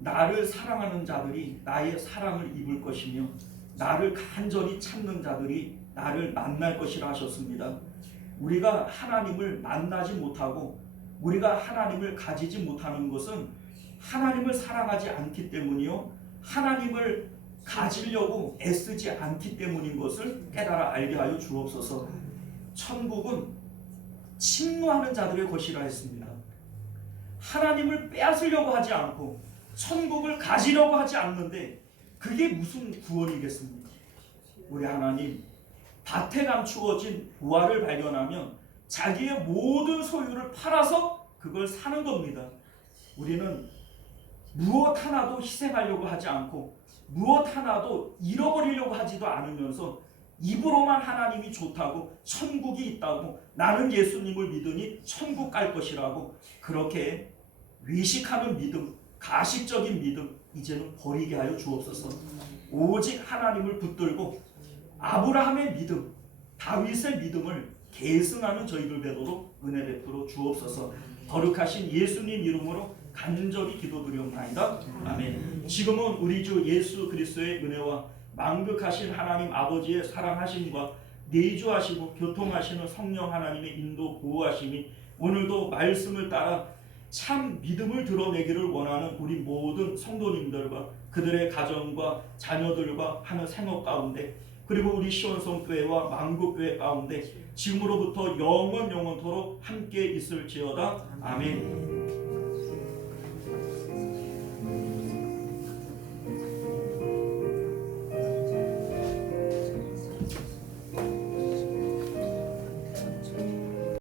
나를 사랑하는 자들이 나의 사랑을 입을 것이며 나를 간절히 찾는 자들이 나를 만날 것이라 하셨습니다. 우리가 하나님을 만나지 못하고 우리가 하나님을 가지지 못하는 것은 하나님을 사랑하지 않기 때문이요, 하나님을 가지려고 애쓰지 않기 때문인 것을 깨달아 알게 하여 주옵소서. 천국은 침노하는 자들의 것이라 했습니다. 하나님을 빼앗으려고 하지 않고 천국을 가지려고 하지 않는데 그게 무슨 구원이겠습니까? 우리 하나님, 밭에 감추어진 보화를 발견하면 자기의 모든 소유를 팔아서 그걸 사는 겁니다. 우리는 무엇 하나도 희생하려고 하지 않고 무엇 하나도 잃어버리려고 하지도 않으면서 입으로만 하나님이 좋다고, 천국이 있다고, 나는 예수님을 믿으니 천국 갈 것이라고 그렇게 외식하는 믿음, 가식적인 믿음 이제는 버리게 하여 주옵소서. 오직 하나님을 붙들고 아브라함의 믿음, 다윗의 믿음을 계승하는 저희들 되도록 은혜 베풀어 주옵소서. 거룩하신 예수님 이름으로 간절히 기도드리옵나이다. 아멘. 지금은 우리 주 예수 그리스도의 은혜와 만극하신 하나님 아버지의 사랑하심과 내주하시고 교통하시는 성령 하나님의 인도 보호하심이 오늘도 말씀을 따라 참 믿음을 드러내기를 원하는 우리 모든 성도님들과 그들의 가정과 자녀들과 하는 생업 가운데, 그리고 우리 시온성교회와 만국교회 가운데 지금으로부터 영원토록 함께 있을지어다. 아멘.